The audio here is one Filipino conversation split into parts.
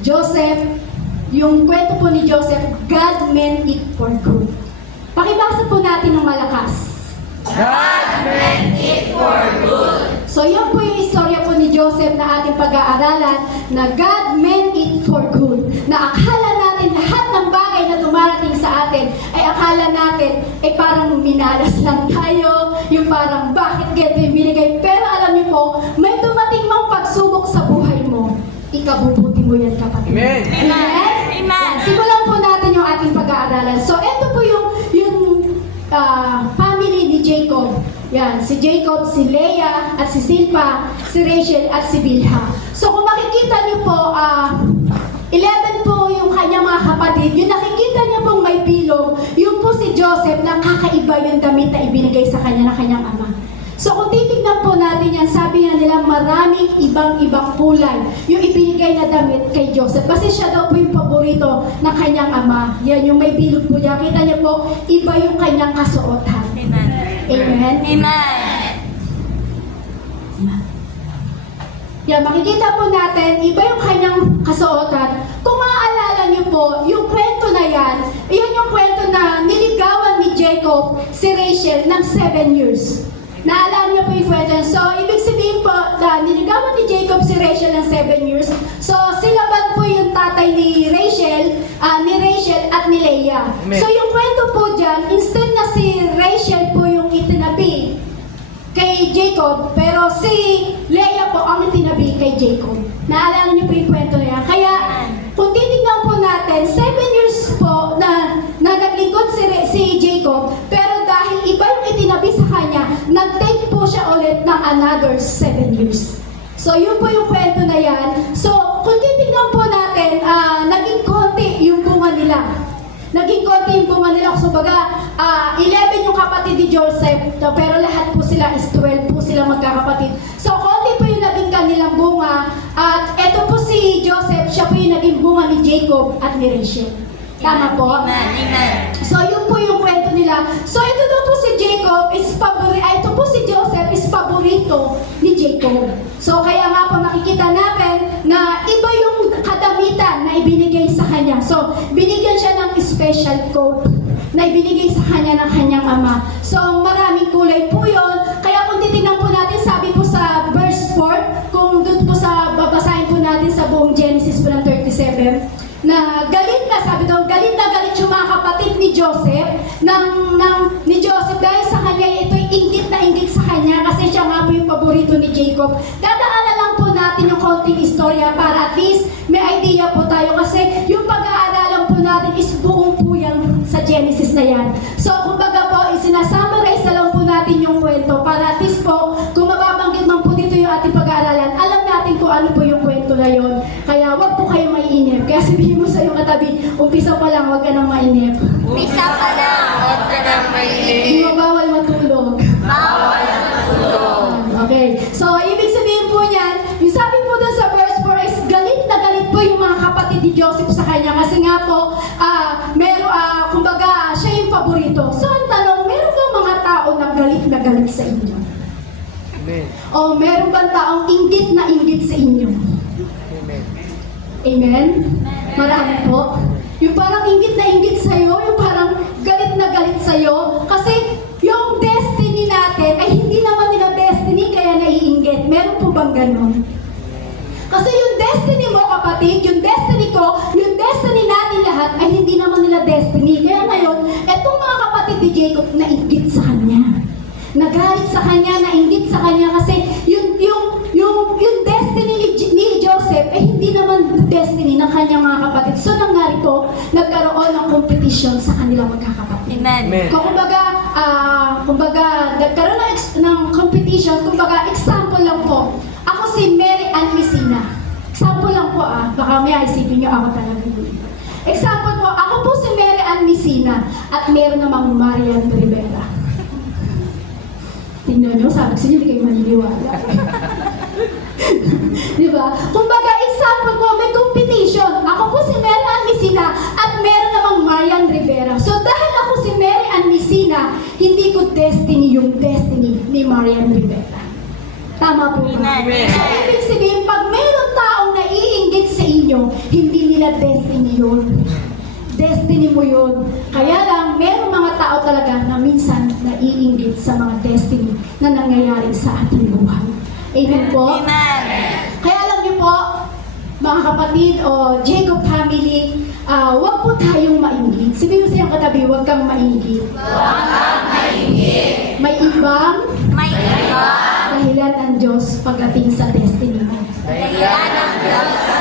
Joseph, yung kwento po ni Joseph, God meant it for good. Pakibasa po natin ng malakas. God meant it for good. So yun po yung istorya po ni Joseph na ating pag-aaralan, na God meant it for good. Na akala natin lahat ng bagay na dumarating sa atin, ay akala natin, ay parang minalas lang tayo, yung parang bakit ganito yung binigay. Pero alam niyo po, may dumating mang pagsubok sa buhay mo, ikabubuti mo yan, kapatid. Amen. Amen? Amen. Simulan po natin yung ating pag-aaralan. So ito po yung family ni Jacob. Yan, si Jacob, si Leah, at si Silpa, si Rachel, at si Bilha. So kung makikita niyo po, 11 po yung kanyang mga kapatid. Yung nakikita niyo pong may bilog, yung po si Joseph, na kakaiba yung damit na ibinigay sa kanya ng kanyang ama. So kung titignan po natin yan, sabi nga nila maraming ibang-ibang kulay yung ibinigay na damit kay Joseph. Kasi siya daw po yung paborito ng kanyang ama. Yan, yung may bilog po niya. Kita niyo po, iba yung kanyang kasuotan. Amen. Amen? Amen. Yan, makikita po natin, iba yung kanyang kasuotan. Kung maaalala niyo po, yung kwento na yan, yan yung kwento na niligawan ni Jacob si Rachel ng 7 years. Naalala niyo po yung kwento. So, ibig sabihin po, na niligawan ni Jacob si Rachel ng 7 years. So, si Laban po yung tatay ni Rachel at ni Leah. Amen. So, yung kwento po dyan, instead na si Rachel po yung itinabi kay Jacob, pero si Leah po ang itinabi kay Jacob. Naalala niyo po yung kwento na yan. Kaya, kung titignan po natin, 7 years po na naglingkod si Jacob, pero dahil iba yung itinabi sa kanya, nag-take po siya ulit ng another 7 years. So, yun po yung kwento na yan. So, kung titignan po natin, naging konti yung bunga nila. Naging konti yung bunga nila. So, baga, 11 yung kapatid ni Joseph, pero lahat po sila is 12 po sila magkakapatid. So, konti po yung naging kanilang bunga. At eto po si Joseph, siya po yung naging bunga ni Jacob at ni Rachel. Tama po? Amen. Amen. So, yun po yung kwento nila. So, ito daw po si Jacob ito po si Joseph is paborito ni Jacob. So, kaya nga po makikita natin na iba yung kadamitan na ibinigay sa kanya. So, binigyan siya ng special coat na ibinigay sa kanya ng kanyang ama. So, maraming kulay po yun. Kaya kung titignan po natin, sabi po sa verse 4, kung doon po sa babasahin po natin sa buong Genesis po ng 37, na galit na, sabi daw, galit na galit yung mga kapatid ni Joseph, ni Joseph, dahil sa kanya, ito'y inggit na inggit sa kanya, kasi siya nga po yung paborito ni Jacob. Dadaanan lang po natin yung konting istorya para at least may idea po tayo, kasi yung pag-aaralan po natin is buong po yan sa Genesis na yan. So, kumbaga po, isinasummarize na lang po natin yung kwento, para at least po, kung mababanggit man po dito yung ating pag-aaralan, alam natin kung ano po yung kwento na yon. Kaya wag po kayo maiinip. Kaya sabihin mo sa iyong katabi, umpisa pa lang, wag ka nang mainip. Umpisa pa lang, huwag ka nang Hindi mainip. mo bawal matulog. Bawal ang tulog. Okay. So, ibig sabihin po niyan, yung sabi po doon sa verse 4 is galit na galit po yung mga kapatid ni Joseph sa kanya. Kasi nga po, kumbaga, siya yung paborito. So, ang tanong, meron bang mga tao na galit sa inyo? Amen. O meron bang taong inggit na inggit sa inyo? Amen. Amen? Marami po. Yung parang inggit na inggit sa'yo, yung parang galit na galit sa'yo, kasi yung destiny natin ay hindi naman nila destiny kaya naiinggit. Meron po bang ganon? Kasi yung destiny mo, kapatid, yung destiny ko, yung destiny natin lahat ay hindi naman nila destiny. Kaya ngayon, etong mga kapatid ni Jacob nainggit sa kanya. Nagalit sa kanya, nainggit sa kanya kasi yung destiny ni Joseph ay hindi naman destiny ng kanyang mga kapatid. So nangyari po, nagkaroon ng competition sa kanilang magkakapatid. Amen. Amen. Kumbaga, nagkaroon ng competition, kumbaga, example lang po. Ako si Mary Ann Messina. Example lang po baka may isipin niyo ako talaga. Example po, ako po si Mary Ann Messina at meron namang Marian Rivera. Tingnan nyo, sabi ko sa inyo, hindi kayo maniniwala. Diba? Kumbaga, example po, may competition. Ako po si Mary Ann Messina at meron namang Marian Rivera. So, dahil ako si Mary Ann Messina, hindi ko destiny yung destiny ni Marian Rivera. Tama po ba? Amen. So, ibig sabihin, pag mayroong taong naiinggit sa inyo, inyo, hindi nila destiny yun. Destiny mo yun. Kaya lang, merong mga tao talaga na minsan naiinggit sa mga destiny na nangyayari sa ating buhay. Amen po? Amen. Kaya alam niyo po, mga kapatid o Jacob family, huwag po tayong mainggit. Sabihin mo sa iyong katabi, huwag kang mainggit. Huwag kang mainggit. May ibang May iba. dahilan ng Diyos pagdating sa destiny mo. Dahilan ng Diyos sa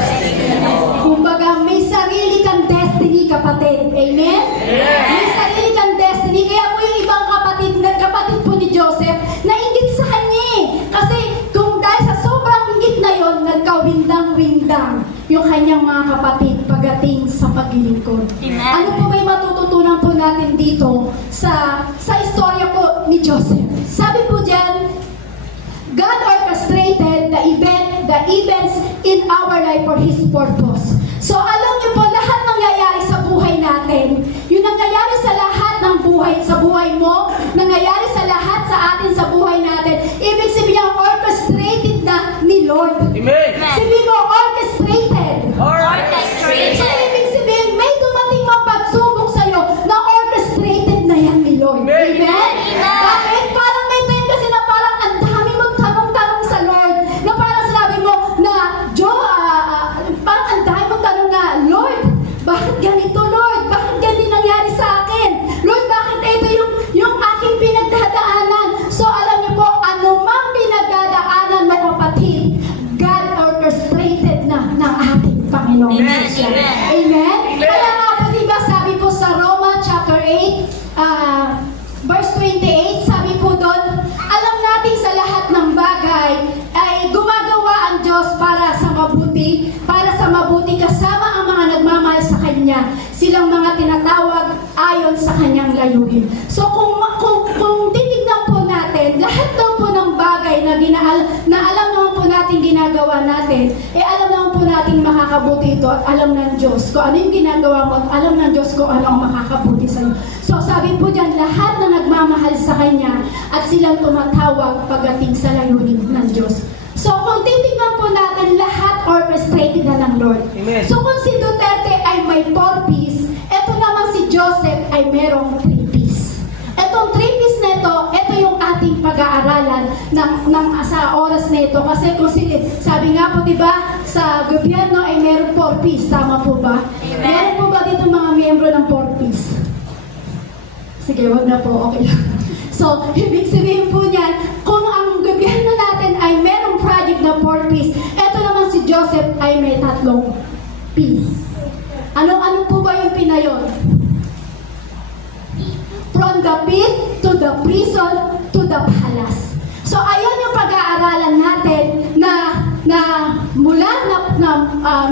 destiny mo. Kumbaga, may sarili kang destiny, kapatid. Amen? May sarili kang destiny. Kaya po yung ibang kapatid po ni Joseph, nainggit sa kanya eh. Kasi kung dahil sa sobrang inggit na yon, nagkawindang-windang yung kanyang mga kapatid pagdating sa paglilingkod. Amen. Ano po ba yung matututunan po natin dito sa istorya po ni Joseph? Sabi po dyan, God orchestrated the events in our life for His purpose. So alam niyo po, lahat nangyayari sa buhay natin, yung nangyayari sa lahat ng buhay, sa buhay mo, nangyayari sa lahat sa atin sa buhay natin, ibig sabihin orchestrated na ni Lord. Amen. Sabihin mo, orchestrated. So Orchestrated. ibig sabihin, may dumating mang pagsubok sa'yo na orchestrated na yan ni Lord. Amen. Amen? Bakit? Parang may time kasi na parang ang dami mong tanong-tanong sa Lord. Na parang sinabi mo na, parang ang dami mong tanong na, Lord, bakit ganito, Lord? Bakit ganito nangyari sa akin? Lord, bakit ito yung aking pinagdadaanan? So alam niyo po, anumang pinagdadaanan mo, kapatid, God orchestrated na ng ating Panginoon. Amen. Jesus. Amen. Amen? Kaya nga po, diba, sabi po sa Roma chapter 8, verse 28, sabi po doon, alam natin sa lahat ng bagay ay gumagawa ang Diyos para sa mabuti kasama ang mga nagmamahal sa Kanya, silang mga tinatawag ayon sa Kanyang layunin. So kung titignan po natin, lahat daw po ng bagay na alam naman po natin ginagawa natin, alam naman po natin makakabuti ito at alam ng Diyos kung ano yung ginagawa mo at alam ng Diyos kung ano ang makakabuti sa iyo. So sabi po dyan, lahat na nagmamahal sa Kanya at silang tumatawag pagdating sa layunin ng Diyos. So kung titignan po natin, lahat orchestrated na ng Lord. Amen. So kung si Duterte ay may 4 P's, eto naman si Joseph ay merong 3 P's. Etong 3 P's na ito yung ating pag-aaralan sa oras na ito. Kasi kung sabi nga po, diba, sa gobyerno ay merong 4 P's. Tama po ba? Amen. Meron po ba dito mga miyembro ng 4 P's? Sige, wag na po. Okay lang. So, ibig sabihin po niyan, kung ang gobyerno natin ay merong project na 4 P's, eto naman si Joseph ay may 3 P's. Ano po ba yung P na yun? From the pit to the prison to the palace. So, ayun yung pag-aaralan natin na mula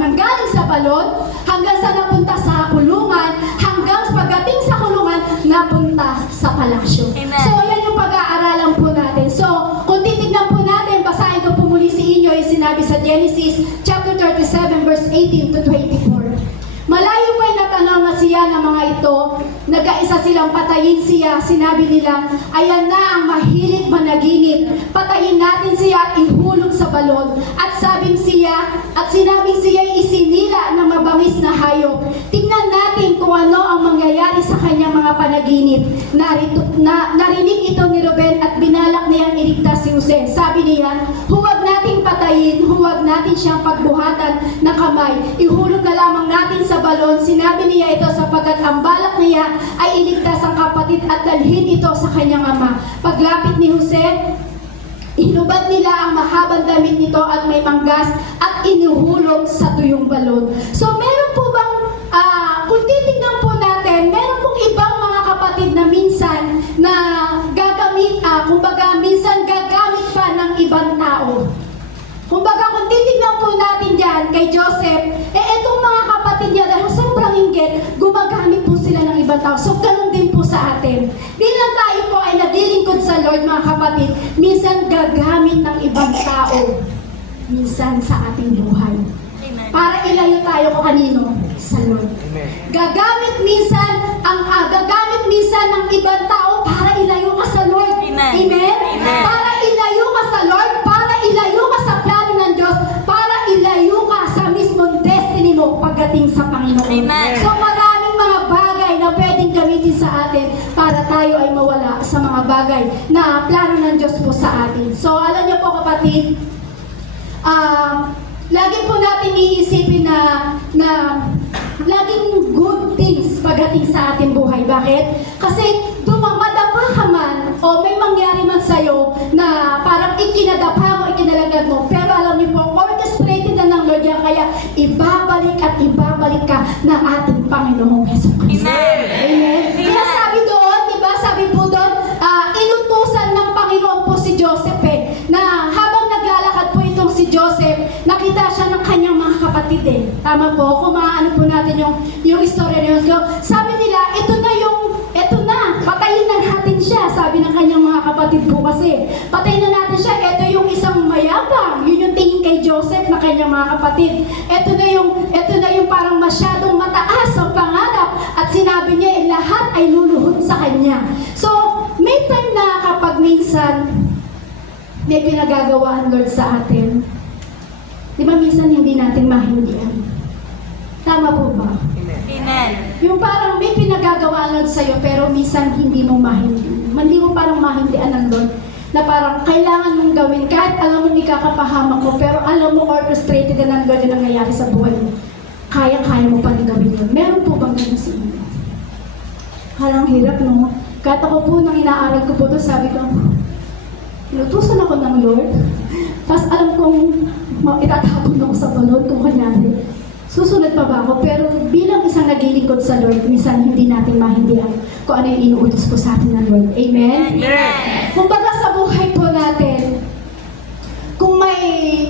nanggaling sa balon hanggang sa napunta sa kulungan, hanggang pagdating sa kulungan, napunta sa palasyo. Amen. So, yan yung pag-aaralan po natin. So, kung titignan po natin, basahin ko po muli sa inyo yung sinabi sa Genesis chapter 37 verse 18 to 24. Malayo pa'y natanaw na siya ng mga ito, nagkaisa silang patayin siya, sinabi nila, ayan na ang mahilig managinip, patayin natin siya at ihulog sa balon, at sinabing siya isinila ng mabangis na hayop. Tingnan natin kung ano ang mangyayari sa kanyang mga panaginip. Narinig ito ni Ruben at binalak niyang iligtas si Jose. Sabi niya, huwag nating patayin, huwag natin siyang pagbuhatan ng kamay, ihulog na lamang natin sa balon. Sinabi niya ito sapagkat ang balak niya ay iligtas ang kapatid at dalhin ito sa kanyang ama. Paglapit ni Jose, inubad nila ang mahabang damit nito at may manggas at inuhulog sa tuyong balon. So meron po bang, kung titignan po natin, meron pong ibang mga kapatid na minsan na minsan gagamit pa ng ibang tao. Kumbaga, kung titignan po natin dyan kay Joseph, etong mga kapatid niya, dahil sobrang inggit, gumagamit po sila ng ibang tao. So, ganun din po sa atin. Di lang tayo po ay naglilingkod sa Lord, mga kapatid, minsan gagamit ng ibang tao, minsan sa ating buhay. Amen. Para ilayo tayo kung kanino? Sa Lord. Amen. Gagamit minsan ng ibang tao para ilayo ka sa Lord. Amen. Amen? Amen. Para ilayo ka sa Lord, para ilayo ka sa plano ng Diyos, para ilayo ka sa mismo bagay na plano ng Diyos po sa atin. So, alam niyo po kapatid, lagi po natin iisipin na laging good things pagdating sa ating buhay. Bakit? Kasi dumamadapa ka man o may mangyari man sa'yo na parang ikinadapa mo, ikinalagad mo. Pero alam niyo po, orchestrated na ng Lord yan, kaya ibabalik at ibabalik ka ng ating Panginoong Jesucristo. Amen. Kaya sabi doon, di ba, sabi po doon, inutusan ng Panginoon po si Joseph na habang naglalakad po itong si Joseph, nakita siya ng kanyang mga kapatid Tama po, kung maano po natin yung istorya niyo. Sabi nila, ito na, patayin na natin siya. Sabi ng kanyang mga kapatid po kasi, patayin na natin siya. Ito yung isang mayabang. Yun yung tingin kay Joseph na kanyang mga kapatid. Ito na yung parang masyadong mataas ang pangarap. At sinabi niya, lahat ay luluhod sa kanya. So, may time na kapag minsan, may pinagagawa ang Lord sa atin. Di ba minsan hindi natin mahindihan? Tama po ba? Amen. Yung parang may pinagagawa lang sa'yo pero minsan hindi mo mahindihan. Hindi mo parang mahindihan ng Lord na parang kailangan mong gawin kahit alam mong ikakapahamak mo pero alam mo orchestrated na ng Lord yung nangyayari sa buhay mo. Kaya mo pa rin gawin yun. Meron po bang ganun sa inyo? Parang hirap, no? Kahit ako po nang inaaral ko po to, sabi ko, inutusan ako ng Lord. Tapos alam kong itatapon ako sa balon kung kanyari. Susunod pa ba ako? Pero bilang isang naglilingkod sa Lord, minsan hindi natin mahindihan kung ano yung inuutos po sa atin ng Lord. Amen? Amen. Kung baga sa buhay po natin, kung may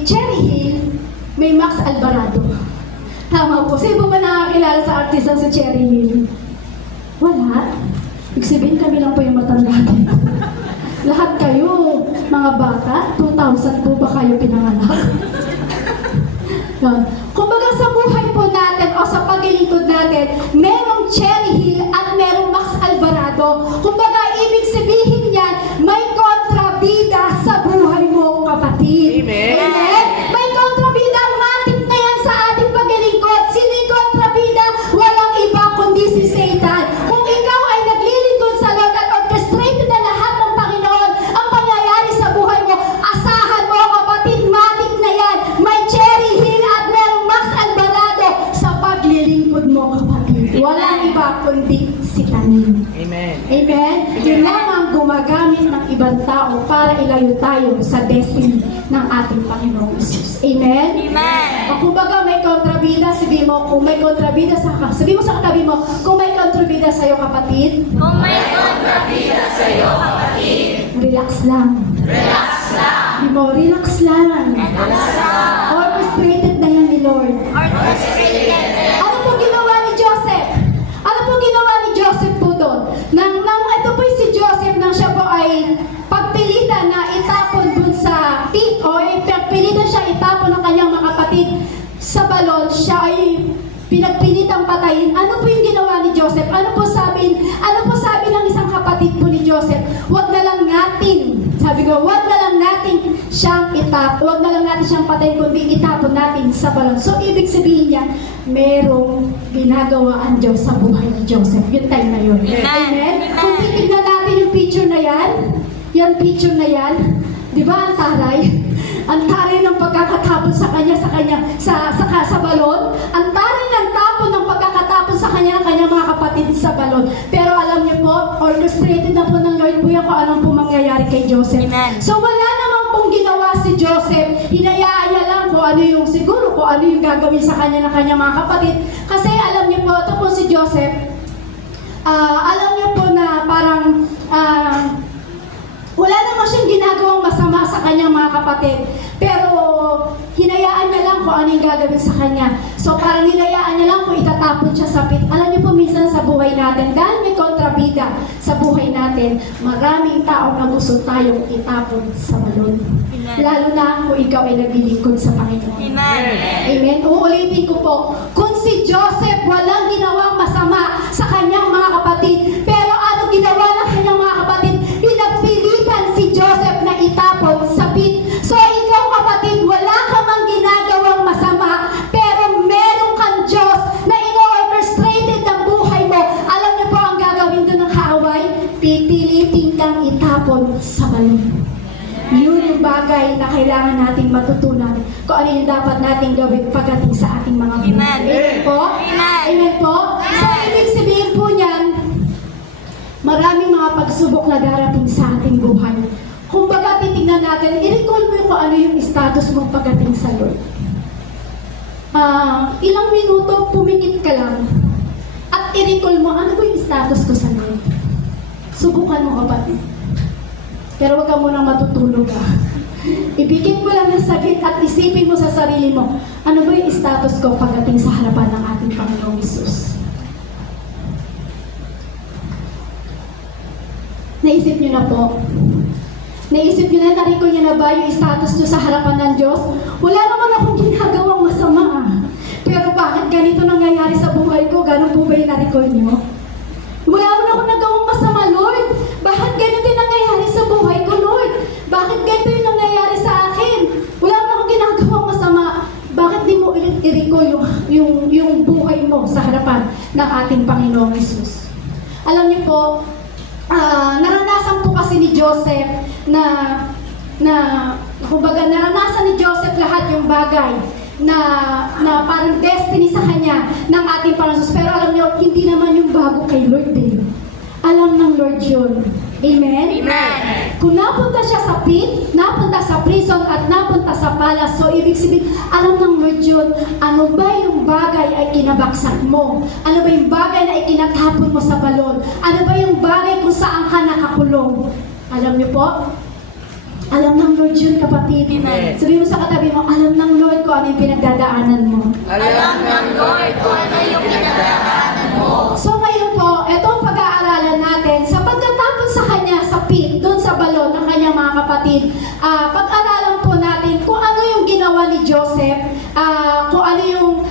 Cherry Hill, may Max Alvarado. Tama po. Sino ba nakakilala sa artisan sa Cherry Hill? Wala. Ibig sabihin kami lang po yung matanda dito. Lahat kayo, mga bata, 2,000 po ba kayo pinanganak? Kumbaga sa buhay po natin o sa paglilingkod natin, merong Cherry Hill at merong Max Alvarado. Kumbaga, ibig sabihin yan, may kontrabida sa buhay mo, kapatid. Amen. Amen? May kontrabida, matik na yan sa ating paglilingkod. Sino yung kontrabida? Walang iba kundi si Satan. Kung ikaw ay naglilingkod sa Lord at orchestrated na lahat ng Panginoon ang pangyayari sa buhay mo, asahan mo, kapatid, matik na yan. May Cherry Hill at merong Max Alvarado sa paglilingkod mo, kapatid. Walang iba kundi si Tanin. Amen. Amen? Yun lang ang gumagamit ng ibang tao para ilayo tayo sa destiny ng ating Panginoong Jesus. Amen? Amen. O kumbaga may kontrabida, sabihin mo, kung may kontrabida sabihin mo sa katabi mo, kung may kontrabida sa'yo, kapatid, Kung may kontrabida sa'yo, kapatid, relax lang. relax lang. Sabi mo, relax lang. Relax lang. Orchestrated na yan ni Lord. Orchestrated. Ano po ginawa ni Joseph? Ano po ginawa ni Joseph po doon? Nang ito po si Joseph nang siya po ay pagpilitan na itapon dun sa pit o pagpilitan siya itapon ng kanyang mga kapatid sa balon, siya ay pinagpilitang patayin. Ano po yung ginawa ni Joseph? Ano po sabi ng isang kapatid po ni Joseph? Wag na lang natin, sabi ko, wag na lang natin siyang wag na lang natin siyang patayin, kundi itapon natin sa balon. So, ibig sabihin niya, merong ginagawa ang Diyos sa buhay ni Joseph. Yung time na yun. Amen. Amen? Kung titignan natin yung picture na yan, di ba ang taray? Ang taray ng pagkakatapon sa balon. Ang taray ng tapon ng pagkakatapon sa kanyang mga kapatid sa balon. Pero alam niyo po, orchestrated na po ng Lord po yan kung anong po mangyayari kay Joseph. Amen. So wala namang pong ginawa si Joseph. Hinayaan niya lang kung ano yung gagawin sa kanya ng kanyang mga kapatid. Kasi alam niyo po, ito po si Joseph, alam niyo po na parang wala naman siyang ginagawang masama sa kanyang mga kapatid. Pero hinayaan niya lang kung ano yung gagawin sa kanya. So parang hinayaan niya lang kung itatapon siya sa pit. Alam niyo po minsan sa buhay natin, dahil may kontrabida sa buhay natin, maraming tao na gusto tayong itapon sa balon. Amen. Lalo na kung ikaw ay naglilingkod sa Panginoon. Amen. Amen. Uulitin ko po, kung si Joseph walang ginawang masama sa kanyang mga kapatid, pero ano ginawa ng kanyang mga kapatid? Pinagpilitan si Joseph na itapon sa pit. So ikaw, kapatid, wala ka mang ginagawang masama, pero meron kang Diyos na ino-orchestrated ng buhay mo. Alam niyo po ang gagawin doon ng kaaway? Pipilitin kang itapon yung bagay na kailangan nating matutunan kung ano yung dapat nating gawin pagdating sa ating mga buhay. Amen. Amen po? Amen. Amen po? So, ibig sabihin po niyan, maraming mga pagsubok na darating sa ating buhay. Kung baga titignan natin, i-recall mo kung ano yung status mo pagdating sa Lord. Ilang minuto, pumikit ka lang. At i-recall mo, ano ba yung status ko sa Lord? Subukan mo, kapatid. Pero huwag ka munang matutulog Ipikit mo lang ng saglit at isipin mo sa sarili mo, ano ba yung status ko pagdating sa harapan ng ating Panginoong Hesus? Naisip niyo na po? Naisip niyo na, na-recall niyo na ba yung status niyo sa harapan ng Diyos? Wala naman akong ginagawang masama Pero bakit ganito nangyayari sa buhay ko? Ganun po ba yung na-recall niyo? Wala naman akong nagawang masama, Lord. Bakit ganito yung nangyayari sa buhay ko, Lord? Bakit ganito yung nangyayari sa akin? Wala naman akong ginagawang masama. Bakit di mo i-recall yung buhay mo sa harapan ng ating Panginoong Hesus? Alam niyo po, naranasan po kasi ni Joseph na kumbaga naranasan ni Joseph lahat yung bagay na parang destiny sa kanya ng ating Panginoon. Pero alam niyo, hindi naman yung bago kay Lord Alam ng Lord yun. Amen? Amen. Kung napunta siya sa pit, napunta sa prison, at napunta sa palace, so ibig sabihin, alam ng Lord yun, ano ba yung bagay ay kinabaksak mo? Ano ba yung bagay na ikinatapon mo sa balon? Ano ba yung bagay kung saan ka nakakulong? Alam niyo po? Alam ng Lord yun, kapatid. Amen. Sabihin mo sa katabi mo, alam ng Lord kung ano yung pinagdadaanan mo. Alam ng Lord kung ano yung pinagdadaanan mo. So ngayon po, ito ang pag-aaralan natin. Sa pagkatapos sa kanya sa pit, doon sa balon ng kanyang mga kapatid, pag-aralan po natin kung ano yung ginawa ni Joseph, kung ano yung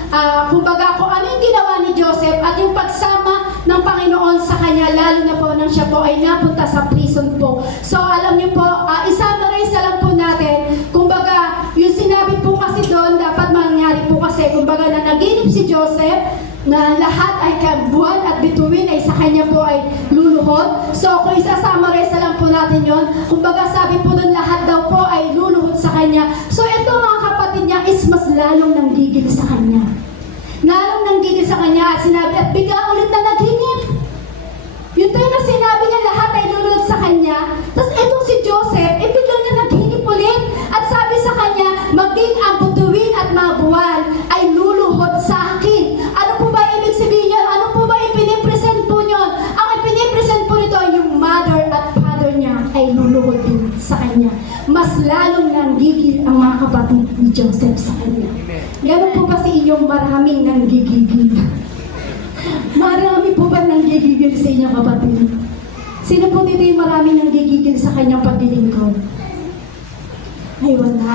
ginawa ni Joseph at yung pagsama ng Panginoon sa kanya, lalo na po nang siya po ay napunta sa prison po. So alam niyo po, isa-summarize na lang po natin, kumbaga, yung sinabi po kasi doon, dapat mangyari po kasi, kumbaga na naginip si Joseph, na lahat ay buwan at bituin ay sa kanya po ay luluhod. So kung isa-summarize na lang po natin yon, kumbaga sabi po doon lahat daw po ay luluhod sa kanya. So ito mga kapatid niya is mas lalong nanggigil sa kanya. Lalong nanggigil sa kanya at sinabi at bigla ulit na naghinip. Yung tayo na sinabi niya lahat ay luluhod sa kanya. Tapos itong si Joseph, bigla niya naghinip ulit at sabi sa kanya, maging ang bituin at mga buwan ay luluhod sa akin. Ano po ba ibig sabihin niya? Ano po ba ipinipresent po niyon? Ang ipinipresent po nito yung mother at father niya ay luluhod din sa kanya. Mas lalong nanggigil ang mga kapatid ni Joseph sa kanya. Ganun po ba sa inyong maraming nanggigigil? Marami po ba nanggigigil sa inyong kapatid? Sino po dito yung maraming nanggigigil sa kanyang paglilingkod? Ay wala.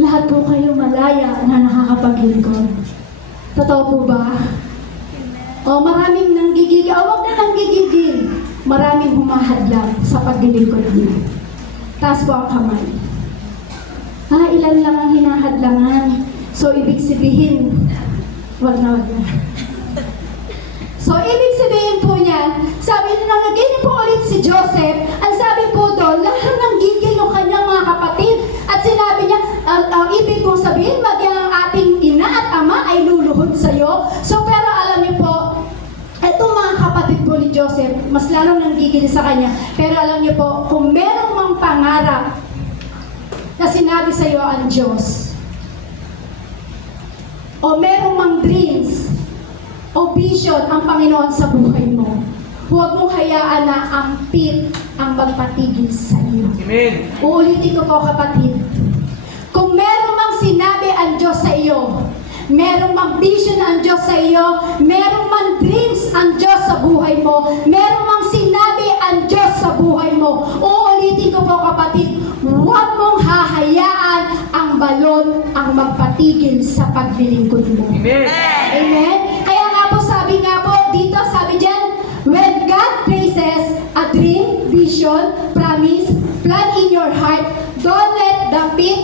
Lahat po kayo malaya na nakakapaglingkod. Totoo po ba? O maraming nanggigigil, huwag na nanggigigil. Maraming humahadlang sa paglilingkod niya. Taas po ang kamay. Ilan lang ang hinahadlangan. So, ibig sabihin, wag na. So, ibig sabihin po niyan, sabi na naginip po ulit si Joseph, ang sabi po doon, lahat ng gigil ng kanyang mga kapatid, at sinabi niya, ang ibig kong sabihin, maging ang ating ina at ama ay luluhod sa'yo. So, pero alam niyo po, itong mga kapatid po ni Joseph, mas lalong nanggigil sa kanya. Pero alam niyo po, kung merong mang pangarap na sinabi sa iyo ang Diyos, o merong mang dreams, o vision ang Panginoon sa buhay mo, huwag mong hayaan na ang pit ang magpatigil sa iyo. Amen. Uulitin ko po kapatid, kung merong mang sinabi ang Diyos sa iyo, merong mang vision ang Diyos sa iyo, merong mang dreams ang Diyos sa buhay mo, merong mang sinabi ang Diyos sa buhay mo, uulitin ko po kapatid, huwag mong hahayaan ang balon ang magpatigil sa paglilingkod mo. Amen. Amen? Kaya nga po sabi nga po dito, sabi dyan, when God places a dream, vision, promise, plan in your heart, don't let the pit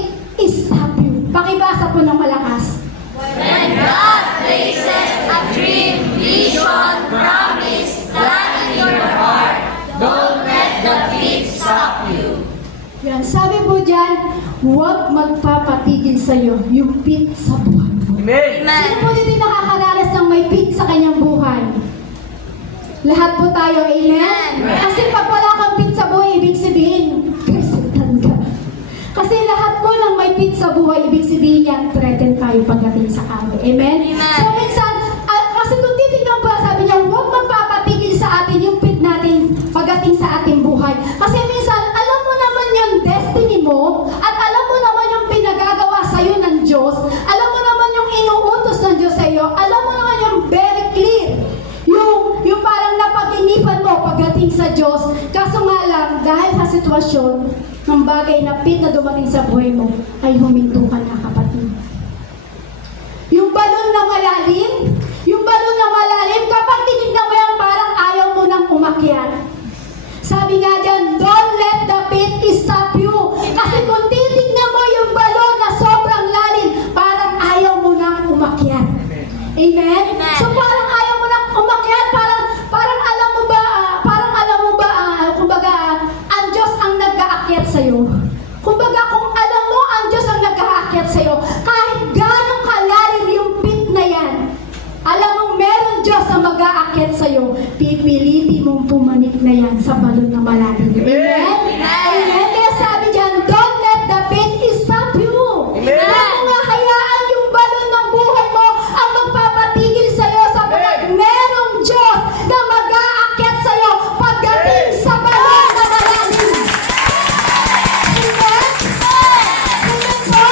stop you. Pakibasa po ng malakas. When God places a dream, vision, promise, plan in your heart, don't let the pit stop you. Yan, sabi po dyan, huwag magpapatigil sa'yo yung pit sa buhay mo. Amen. Sino po dito yung nakakaranas ng may pit sa kanyang buhay? Lahat po tayo, amen? Kasi pag wala kang pit sa buhay, ibig sabihin, persentan ka. Kasi lahat po ng may pit sa buhay, ibig sabihin yan, threaten tayo pagdating sa araw. Amen? So minsan, kasi kung titignan po, sabi niya, huwag magpapatigil sa atin yung pit natin pagdating sa ating buhay. Kasi minsan, alam mo naman yung destiny mo, at alam mo naman yung pinagagawa sa'yo ng Diyos, alam mo naman yung inuutos ng Diyos sa'yo, alam mo naman yung very clear, yung parang napag-inipan mo pagdating sa Diyos. Kaso nga lang, dahil sa sitwasyon, ng bagay na pit na dumating sa buhay mo, ay huminto ka na, kapatid. Yung balon na malalim, kapag tinignan mo yan, parang ayaw mo nang umakyat. Sabi nga dyan, don't let the pit stop you. Kasi kung titignan mo yung balon na sobrang lalim, parang ayaw mo nang umakyat. Amen? So parang ayaw mo nang umakyat, parang alam mo ba, kumbaga, ang Diyos ang nag-aakyat sa'yo. Kumbaga, kung alam mo ang Diyos ang nag-aakyat sa'yo, kahit gano'ng kalalim yung pit na yan, alam mo, meron Diyos ang mag-aakyat sa'yo, pipilitin mong pumanik na yan sa balon na malalim. Amen? Amen? Kaya sabi dyan, don't let the pit stop you. Huwag mo nga hayaan yung balon ng buhay mo ang magpapatigil sa'yo sapagkat merong Diyos na mag-aakyat sa'yo pagdating sa balon na malalim. Amen? Amen po?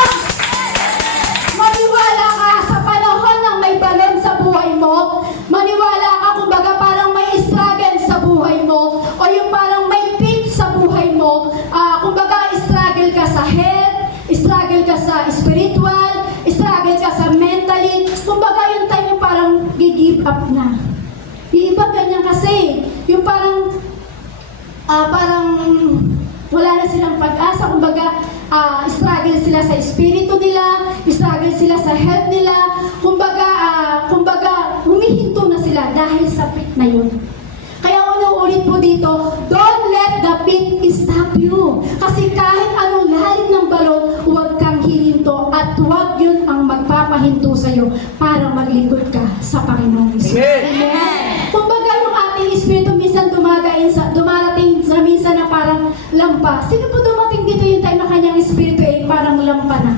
Maniwala ka sa panahon ng may balon sa buhay mo. Maniwala ka, kumbaga parang may struggle sa buhay mo o yung parang may pit sa buhay mo. Kumbaga struggle ka sa health, struggle ka sa spiritual, struggle ka sa mentally. Kumbaga yung time yung parang give up na. Yung iba ganyan kasi, yung parang wala na silang pag-asa. Kumbaga, struggle sila sa espiritu nila, struggle sila sa health nila. Kumbaga, humihinto na sila dahil sa pit na yun. Kaya ulit po dito, don't let the pit stop you. Kasi kahit anong lalim ng balon, huwag kang hihinto at huwag yun ang magpapahinto sa'yo para maglingkod ka sa Panginoong Hesus. Amen. Kumbaga yung ating espiritu minsan dumarating sa minsan na parang lampa. Sino po dumating dito yung time na kanyang espiritu ay parang lampa na?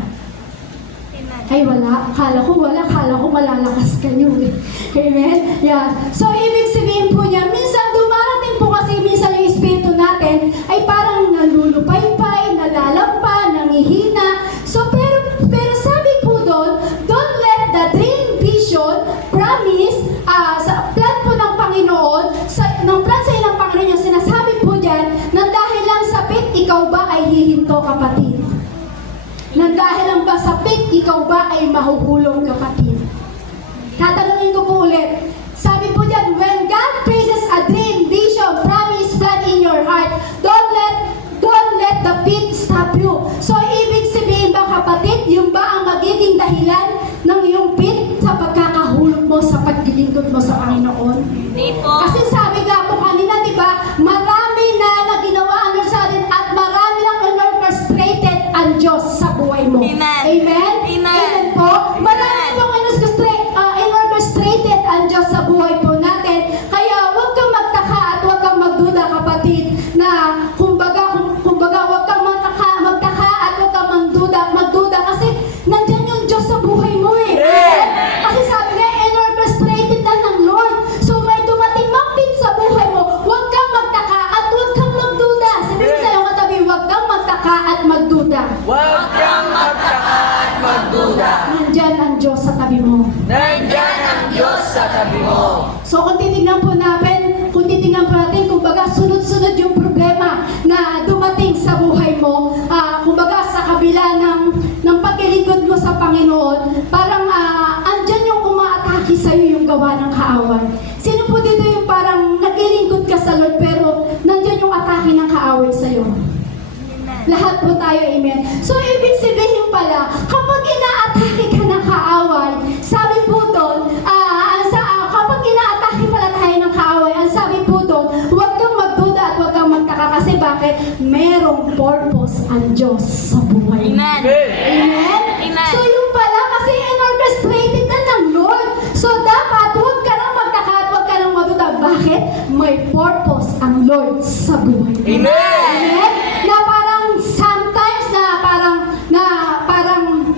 Ay wala, kala ko malalakas kayo. Amen? Yan. So ibig sabihin po niya, minsan dumarating po kasi minsan yung espiritu natin ay parang nalulupay-pay, nalalampa, nangihina. So pero sabi po doon, don't let the dream, vision, promise, sa plan po ng Panginoon, ng plan sa ilang Panginoon yung sinasabi po dyan, na dahil lang sa pit, ikaw ba ay hihinto, kapatid? Nang dahil lang ba sa pit, ikaw ba ay mahuhulog, kapatid? Tatanungin ko po ulit. Sabi po dyan, when God places a dream, vision, promise, plan in your heart, don't let the pit stop you. So, ibig sabihin ba, kapatid, yung ba ang magiging dahilan ng iyong pit sa pagkakahulog mo, sa paglilingkod mo sa Panginoon? Hindi po. Kasi sabi nga po kanina, di ba, marami na ginawa ang Lord sa atin at marami lang orchestrated ang Diyos sa buhay mo. Amen. Amen? Amen. Amen po. Marami pong orchestrated ang Diyos sa buhay po natin. Kaya huwag kang magtaka at huwag kang magduda, kapatid, na kumbaga huwag kang magtaka at huwag kang magduda kasi nandyan yung Diyos sa buhay mo eh. Kasi sabi nga, orchestrated na ng Lord. So may dumating mapit sa buhay mo, huwag kang magtaka at huwag kang magduda. Sabihin sa iyong katabi, huwag kang magtaka at magduda. Huwag kang magtaka at magduda. Nandyan ang Diyos sa tabi mo. Nandyan ang Diyos sa tabi mo. So kung titignan po natin, kumbaga sunod-sunod yung problema na dumating sa buhay mo, kumbaga sa kabila ng paglilingkod mo sa Panginoon, parang andyan yung umaatake sa'yo yung gawa ng kaaway. Sino po dito yung parang naglilingkod ka sa Lord pero nandyan yung atake ng kaaway sa'yo? Lahat po tayo, amen. So, ibig sabihin pala, kapag inaatake ka ng kaaway, sabi po doon, kapag inaatake pala tayo ng kaaway, ang sabi po doon, huwag kang magduda at huwag kang magtaka kasi bakit? Merong purpose ang Diyos sa buhay mo. Amen. Amen? Amen. So yung pala, kasi in-orchestrated na ng Lord. So dapat, huwag ka nang magtaka at huwag ka nang maduda. Bakit? May purpose ang Lord sa buhay mo. Amen? Na parang sometimes na parang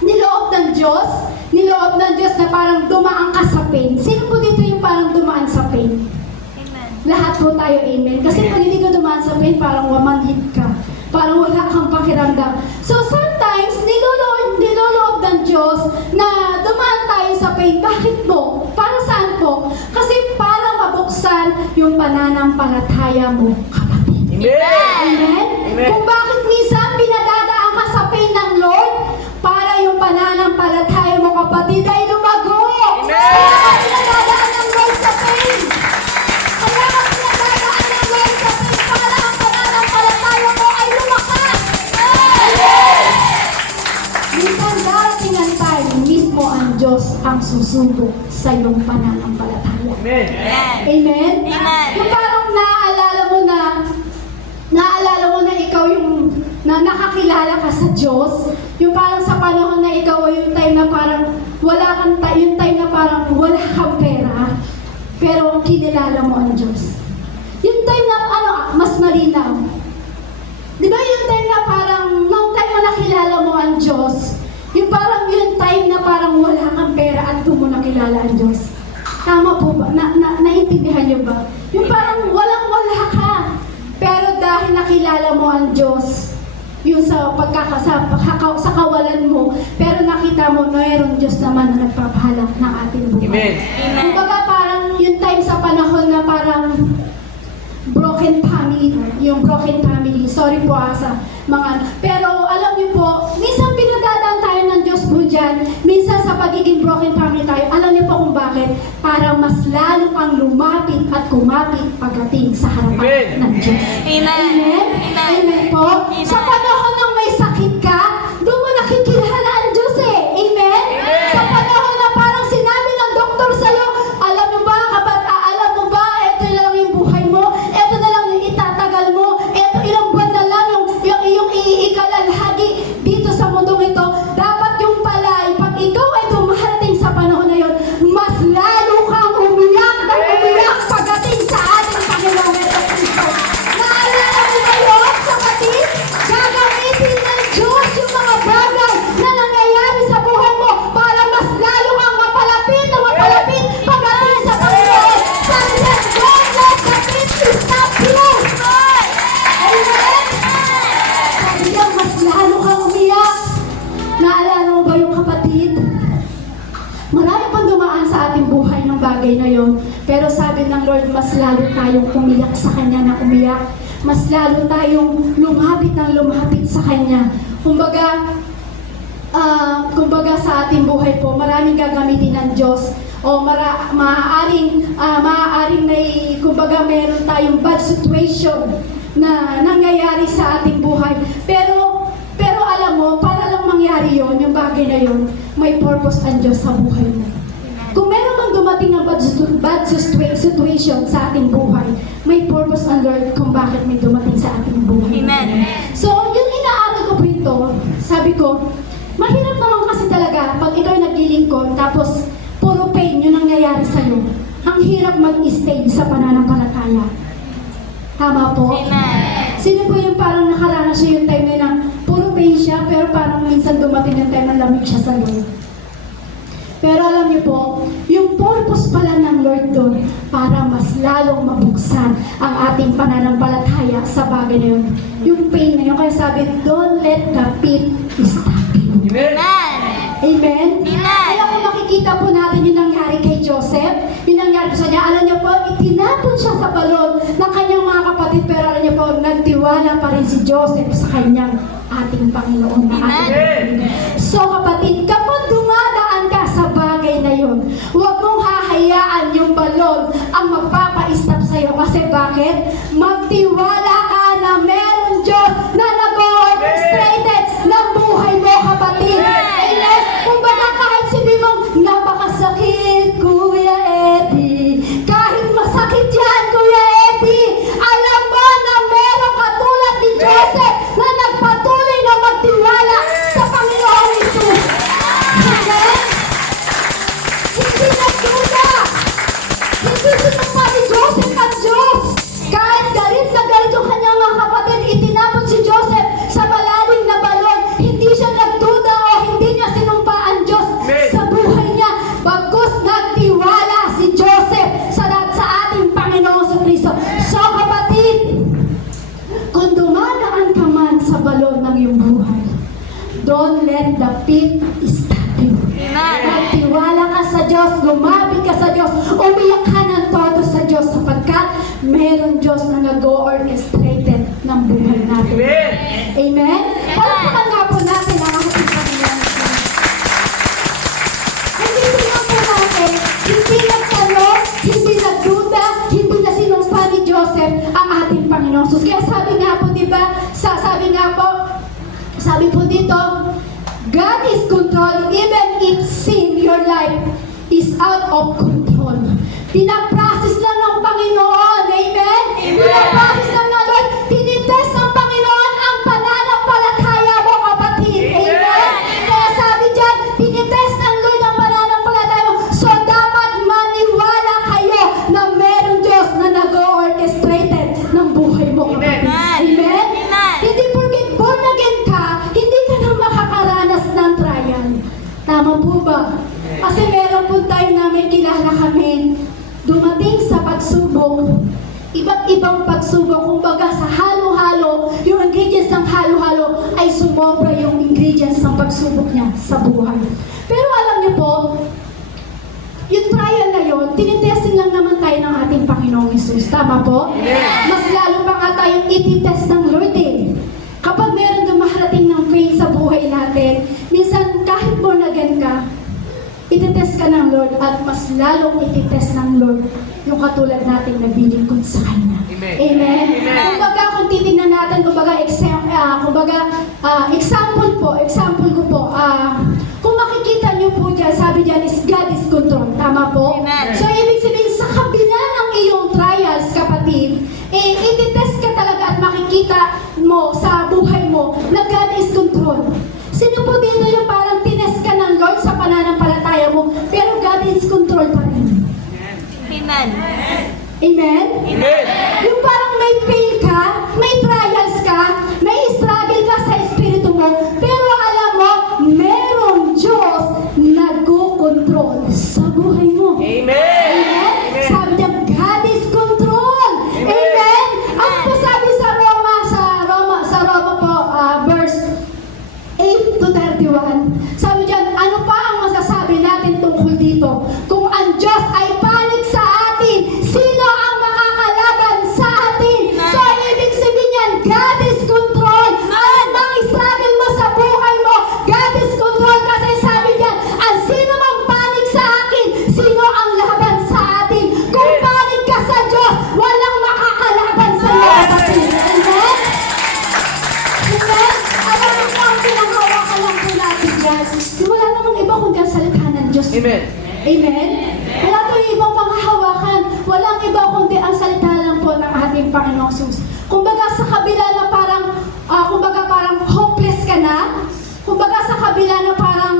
niloob ng Diyos na parang dumaan ka sa pain. Sino po dito yung parang dumaan sa pain? Amen. Lahat po tayo, amen. Kasi pag hindi ka dumaan sa pain, parang wamanhid ka. Parang wala kang pakiramdam. So sometimes, niloloob ng Diyos na dumaan tayo sa pain. Bakit po? Para saan po? Kasi para mabuksan yung pananampalataya mo, kapatid. Amen? Kung bakit minsan pinadadaan ka sa pain ng Lord, para yung pananampalataya mo, kapatid, ay lumago. Kaya ka pinadadaan ng Lord sa pain. Kaya ka pinadadaan ng Lord sa pain para ang pananampalataya mo ay lumakas. Minsan darating ang time, mismo ang Diyos ang susubo sa iyong pananampalataya. Amen. Amen? Amen. Yung parang naaalala mo na ikaw yung na nakakilala ka sa Diyos, yung parang sa panahon na ikaw ay yung time na parang yung time na parang wala kang pera, pero kinilala mo ang Diyos. Yung time na mas malinaw. Di ba yung time na parang, nung time na nakilala mo ang Diyos, yung time na parang wala kang pera at doon mo nakilala ang Diyos. Tama po ba? Naintindihan niyo ba? Yung parang walang-wala ka. Pero dahil nakilala mo ang Diyos, yung sa sa kawalan mo, pero nakita mo, mayroong Diyos naman na nagpapahala ng ating buhay. Amen. Kumbaga parang yung time sa panahon na parang broken family, sorry po sa mga, pero alam niyo po, minsan pinadadaan tayo ng Diyos po dyan, minsan sa pagiging broken family tayo, alam niyo po kung bakit, para mas lalo kang lumapit at kumapit pagdating sa harapan ng Diyos. Amen. Amen? Amen po? Sa panahon ng may sakit ka, doon mo nakikilala ang Diyos eh. Amen? Sa panahon na parang sinabi ng doktor sa'yo, alam mo ba, ito lang yung buhay mo, ito na lang yung itatagal mo, ito ilang buwan na lang yung iyong iikalalhagi dito sa mundong ito. Dapat yung pala, pag ikaw ay dumarating sa panahon na yon, mas lalo kang umiyak pagdating sa ating Panginoong Jesucristo. Naalala mo ba yun, kapatid? Gagamitin ng Diyos yung mga bagay na nangyayari sa buhay mo para mas lalo kang mapalapit pagdating sa Panginoon. Sabi niya, don't let the things stop you. Amen? Sabi niya, mas lalo kang umiyak. Naalala mo ba yung kapatid? Marami pang dumaan sa ating buhay ng bagay na yon. Pero sabi ng Lord, mas lalo tayong umiyak sa Kanya na umiyak. Mas lalo tayong lumapit sa Kanya. Kumbaga sa ating buhay po, maraming gagamitin ng Diyos. O maaaring kumbaga meron tayong bad situation na nangyayari sa ating buhay. Pero alam mo, para lang mangyari yon, yung bagay na yon, may purpose ang Diyos sa buhay mo. Kung meron kang dumating ng bad situation sa ating buhay, may purpose ang Lord kung bakit may dumating sa ating buhay. Amen. So, yung inaaral ko po ito, sabi ko, mahirap naman kasi talaga pag ikaw naglilingkod, tapos puro pain yung nangyayari sa'yo. Ang hirap mag-stay sa pananampalataya. Tama po? Amen. Sino po yung parang nakaranas siya yung time na puro pain siya, pero parang minsan dumating yung time na lamig siya sa Lord. Pero alam niyo po, yung purpose pala ng Lord doon para mas lalong mabuksan ang ating pananampalataya sa bagay na yun. Yung pain na yun, kaya sabi, don't let the pain stop you. Amen. Amen? Amen. Kaya kung makikita po natin yung nangyari kay Joseph, yung nangyari sa kanya, alam niyo po, itinapon siya sa balon ng kanyang mga kapatid, pero alam niyo po, nagtiwala pa rin si Joseph sa kanyang ating Panginoon na ating. So kapatid, kapag dumadaan ka sa bagay na yun, huwag mong hahayaan yung balon ang magpapa-stop sa'yo. Kasi bakit? Magtiwala ka na meron Diyos na nag-orchestrated ng buhay mo, kapatid. Amen? Kung baka kahit sabi mong, napakasakit, Kuya Eddie. Kahit masakit yan, Kuya Eddie. Alam mo na meron katulad ni Joseph na don't let the pit stop you. Magtiwala ka sa Diyos, lumapit ka sa Diyos, umiyak ka ng todo sa Diyos sapagkat meron Diyos na nag-o-orchestrated ng buhay natin. Amen. Amen? Palakpakan nga po natin ang ating Panginoon. Hindi tingnan po natin, hindi nagtanong, hindi nagduda, hindi na sinumpa ni Joseph ang ating Panginoon. So, kaya sabi nga po, di ba, sabi po dito, God is control even if sin, your life, is out of control. Pinaprocess lang ng Panginoon. Amen? Pinaprocess lang ng Lord. Tinitest ng Panginoon ang pananampalataya mo, kapatid. Amen? Kaya sabi dyan, tinitest ng Lord ang pananampalataya mo. So, dapat maniwala kayo na meron Diyos na nag-o-orchestrated ng buhay mo, kapatid. Amen? Hindi porket born again ka, hindi ka na makakaranas ng trial. Tama po ba? Kasi meron po tayo na may kilala kami, dumating sa pagsubok, iba't ibang pagsubok, kumbaga sa halo-halo, yung ingredients ng halo-halo ay sumobra yung ingredients ng pagsubok niya sa buhay. Pero alam niyo po, yung trial na yun, tinitesting lang naman tayo ng ating Panginoong Hesus. Tama po? Mas lalo pa nga tayong ititest ng Lord eh. Kapag meron dumarating ng pain sa buhay natin, minsan kahit born again ka, ititest ka ng Lord at mas lalong ititest ng Lord yung katulad natin na bilingkod sa Kanya. Amen. Amen? Amen. Kumbaga kung titignan natin, example ko po, kung makikita niyo po dyan, sabi dyan is God is control. Tama po? Amen. So ibig sabihin, sa kabila ng iyong trials, kapatid, ititest ka talaga at makikita mo sa buhay mo na God is control. Sino po dito yung parang tinest ka ng Lord sa pananampalataya mo, pero God is control pa rin? Amen. Amen? Amen. Yung parang may pain ka, may trials ka, may struggle ka sa espiritu mo, pero alam mo, merong Diyos nag-control sa buhay mo. Amen. Amen? Sabi niya, God is control. Amen? Ang po sabi sa Roma po, verse 8 to 31, sabi diyan, ano pa ang masasabi natin tungkol dito? Kung ang Diyos ay panig sa atin, sino ang makakalaban sa atin? So, ibig sabihin yan, God is control. Ano mang struggle mo sa buhay mo, God is control. Kasi sabi diyan, ang sino mang panig sa akin, sino ang laban sa atin? Kung panig ka sa Diyos, walang makakalaban sa iyo, kapatid. Amen? Amen? Alam mo po ang pinanghawakan lang po natin yan. Wala namang iba kundi ang salita ng Diyos. Amen. Amen? Wala po yung ibang panghahawakan. Walang iba kundi ang salita lang po ng ating Panginoong Jesus. Kumbaga sa kabila na parang hopeless ka na, kumbaga sa kabila na parang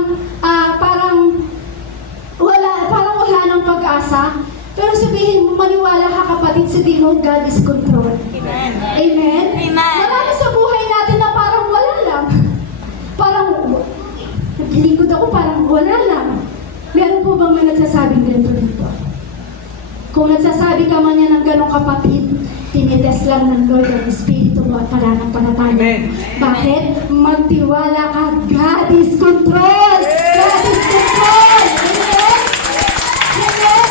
wala ng pag-asa, pero sabihin mo, maniwala ka kapatid, sabihin mo, God is control. Amen. Amen? Amen. Marami sa buhay natin na parang wala lang. Parang, naglilingkod ako, parang wala lang. Meron po bang may nagsasabing ganito dito? Kung nagsasabi ka man niya ng ganong kapatid, tinitest lang ng Lord ang Espiritu mo at pananampalataya. Amen. Bakit? Magtiwala ka, God is control! God is control! Amen? Amen?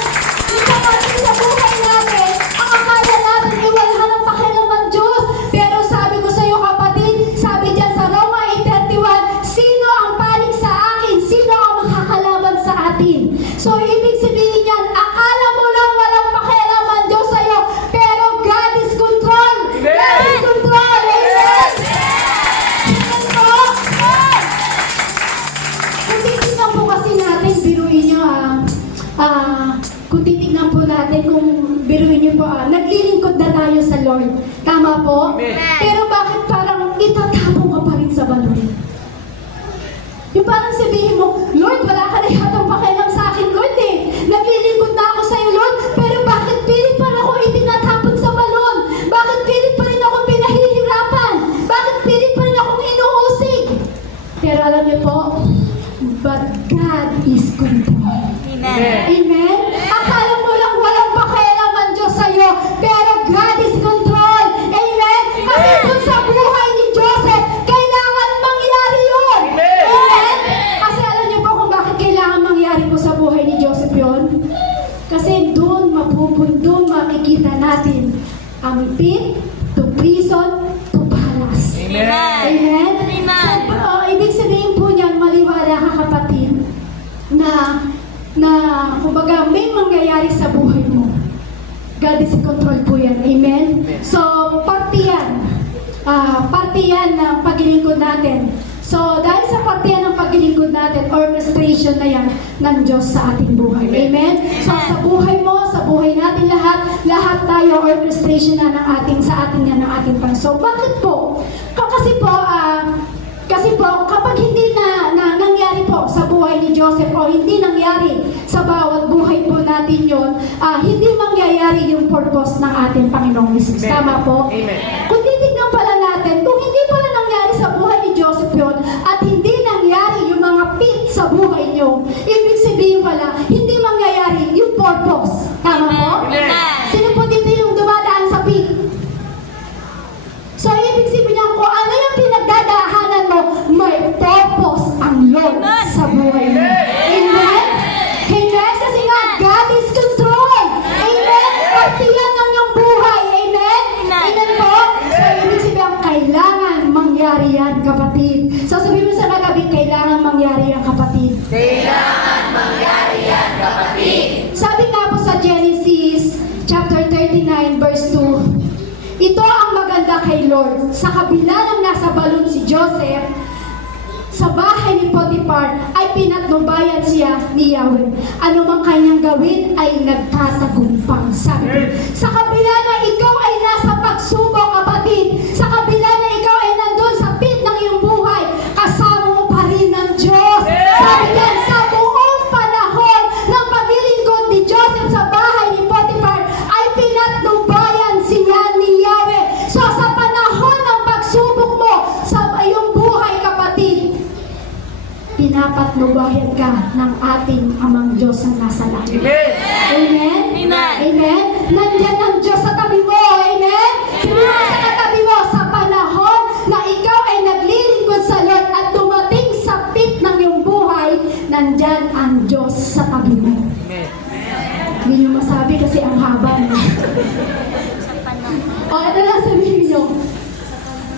Ito kasi sa buhay natin, ang akala natin ay wala ng pakialam ng Diyos. Pero sabi ko sa iyo kapatid, sabi dyan sa Roma 8:31, sino ang panig sa akin? Sino ang makakalaban sa atin? So ibig sabihin yan, akala mo lang walang pakialam ang Diyos sa iyo, pero God is control! God is control! Amen? Amen po? Kung titignan po kasi natin, biruin nyo kung titignan po natin, kung biruin nyo po, naglilingkod na tayo sa Lord. Tama po? Amen. Pero bakit parang itatapong ka pa rin sa balon? Yung parang sabihin mo, Lord, wala ka na yatang pakialam sa akin, Lord eh. Naglilingkod na ako sa iyo, Lord, pero bakit pilit pa rin ako itinatapon sa balon? Bakit pilit pa rin ako pinahihirapan? Bakit pilit pa rin akong inuusig? Pero alam niyo po, but God is control. Amen. Amen? Akala mo lang walang pakialam ang Diyos sa iyo, pero God is control. Amen? Kasi dun sa buhay ni Joseph, kailangan mangyari yun. Amen. kumbaga may mangyayari sa buhay mo, God is in control po yan. Amen? So, parte yan ng paglilingkod natin. So, dahil sa parte yan ng paglilingkod natin, orchestration na yan ng Diyos sa ating buhay. Amen? So, sa buhay mo, sa buhay natin lahat tayo orchestration na ng ating, sa ating yan ng ating Panginoon. So, bakit po? Kasi po, kapag hindi na nangyari po sa buhay ni Joseph o hindi nangyari sa bawat buhay po natin yon, hindi mangyayari yung purpose ng ating Panginoong Jesus. Tama po? Amen. Kung titignan pala natin, kung hindi pala nangyari sa buhay ni Joseph yon at hindi nangyari yung mga pit sa buhay nyo, ibig sabihin pala, hindi mangyayari yung purpose. Tama po? Amen. Sino po dito yung dumadaan sa pit? So, ibig sabihin niya, kung ano yung pinagdadahanan mo, may purpose ang Lord sa buhay mo. Amen? Amen? Kasi nga, God is control. Amen? Partiyan ng iyong buhay. Amen? Amen po? So, ibig sabihin, kailangan mangyari yan, kapatid. So, sabihin mo sa kagabi, kailangan mangyari yan, kapatid. Kailangan mangyari yan, kapatid. Sabi nga po sa Genesis chapter 39 verse 2, ito ang maganda kay Lord. Sa kabila ng nasa balon si Joseph, sa bahay ni Potiphar ay pinatnubayan siya ni Yahweh. Ano mang kanyang gawin ay nagtatagumpang. Sabi, sa kabila na ikaw ay nasa pagsubok, kapatid, sa kabila na ikaw ay nandun sa pit ng iyong buhay, kasama mo pa rin ng Diyos. Sabi yan, sa buong panahon ng paglilingkod ni Joseph sa bahay ni Potiphar ay pinatnubayan siya ni Yahweh. So sa panahon ng pagsubok mo sa iyong buhay, kapatid, pinapatnubayan ka ng ating Amang Diyos na nasa langit. Amen. Amen? Amen? Nandiyan ang Diyos sa tabi mo. Amen? Sabi mo sa katabi mo, sa panahon na ikaw ay naglilingkod sa Lord at dumating sa pit ng iyong buhay, nandyan ang Diyos sa tabi mo. Amen. Hindi nyo masabi kasi ang haba. No? O, ito lang sabihin nyo.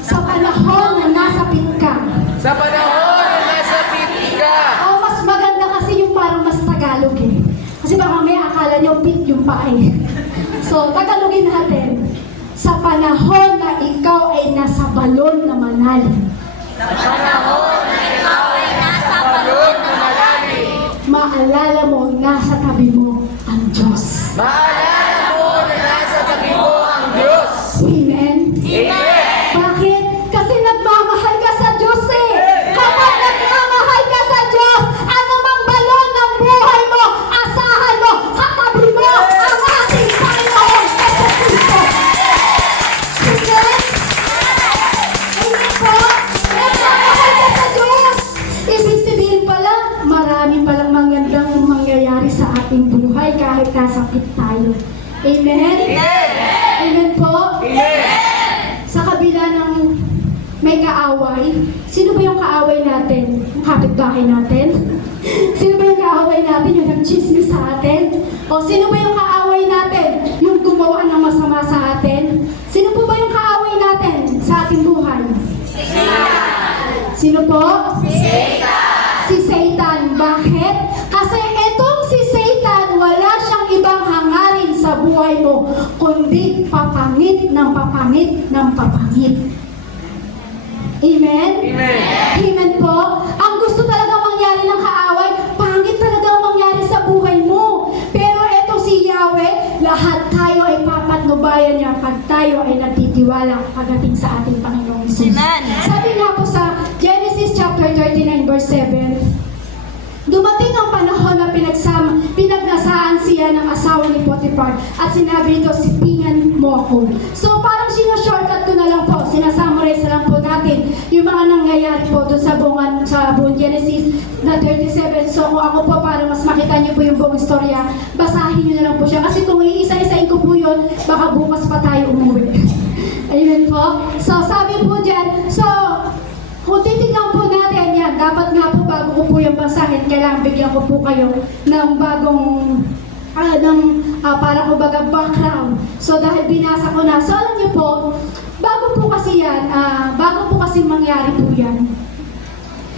Sa panahon na nasa pit ka. Sa panahon na nasa pit ka. O, mas maganda kasi yung parang mas Tagalog eh. Kasi baka may akala nyo pit yung paa eh. So, Tagalogin natin. Sa panahon na ikaw ay nasa balon na malalim, Sa panahon na ikaw ay nasa balon na malalim, maalala mo nasa tabi mo ang Diyos. Maalala mo na nasa tabi mo ang Diyos. Amen? Amen. Bakit? Kasi nagmamahal ka sa Diyos eh. Kapag nagmamahal ka sa Diyos, ano mang balon ng buhay mo, asahan mo, katabi mo ang ating Panginoon Yesu Cristo. Amen? Amen po? Nagmamahal ka sa Diyos. Ibig sabihin pala, marami palang magandang mangyayari sa ating buhay kahit nasakit tayo. Amen? Amen po? Amen. Sa kabila ng may kaaway, sino ba yung kaaway natin? Yung kapitbahay natin? Sino ba yung kaaway natin? Yung nag-chismis sa atin? O sino ba yung kaaway natin? Yung gumawa ng masama sa atin? Sino po ba yung kaaway natin sa ating buhay? Sino po? Si Satan. Bakit? Kasi etong si Satan, wala siyang ibang hangarin sa buhay mo, kundi papangit ng papangit ng papangit. Amen? Amen. Amen po? Ang gusto talaga mangyari ng kaaway, pangit talaga ang mangyari sa buhay mo. Pero eto si Yahweh, lahat tayo ay papatnubayan niya pag tayo ay nagtitiwala pagdating sa ating Panginoong Jesus. Amen. Sabi nga po sa Genesis chapter 39 verse 7, dumating ang panahon na pinagnasaan siya ng asawa ni Potiphar at sinabi nito, sipingan mo ako. So parang shortcut ko na lang po, sinasummarize na lang po natin yung mga nangyayari po doon sa buong Genesis na 37. So kung ako po, para mas makita niyo po yung buong istorya, basahin niyo na lang po siya. Kasi kung iisa-isain ko po yun, baka bukas pa tayo umuwi. Amen po. So sabi po dyan, kung titignan po natin yan, dapat nga po bago ko po yung basahin, kailangan bigyan ko po kayo ng bagong, para ko baga background. So dahil binasa ko na, so alam niyo po, bago po kasi mangyari po yan.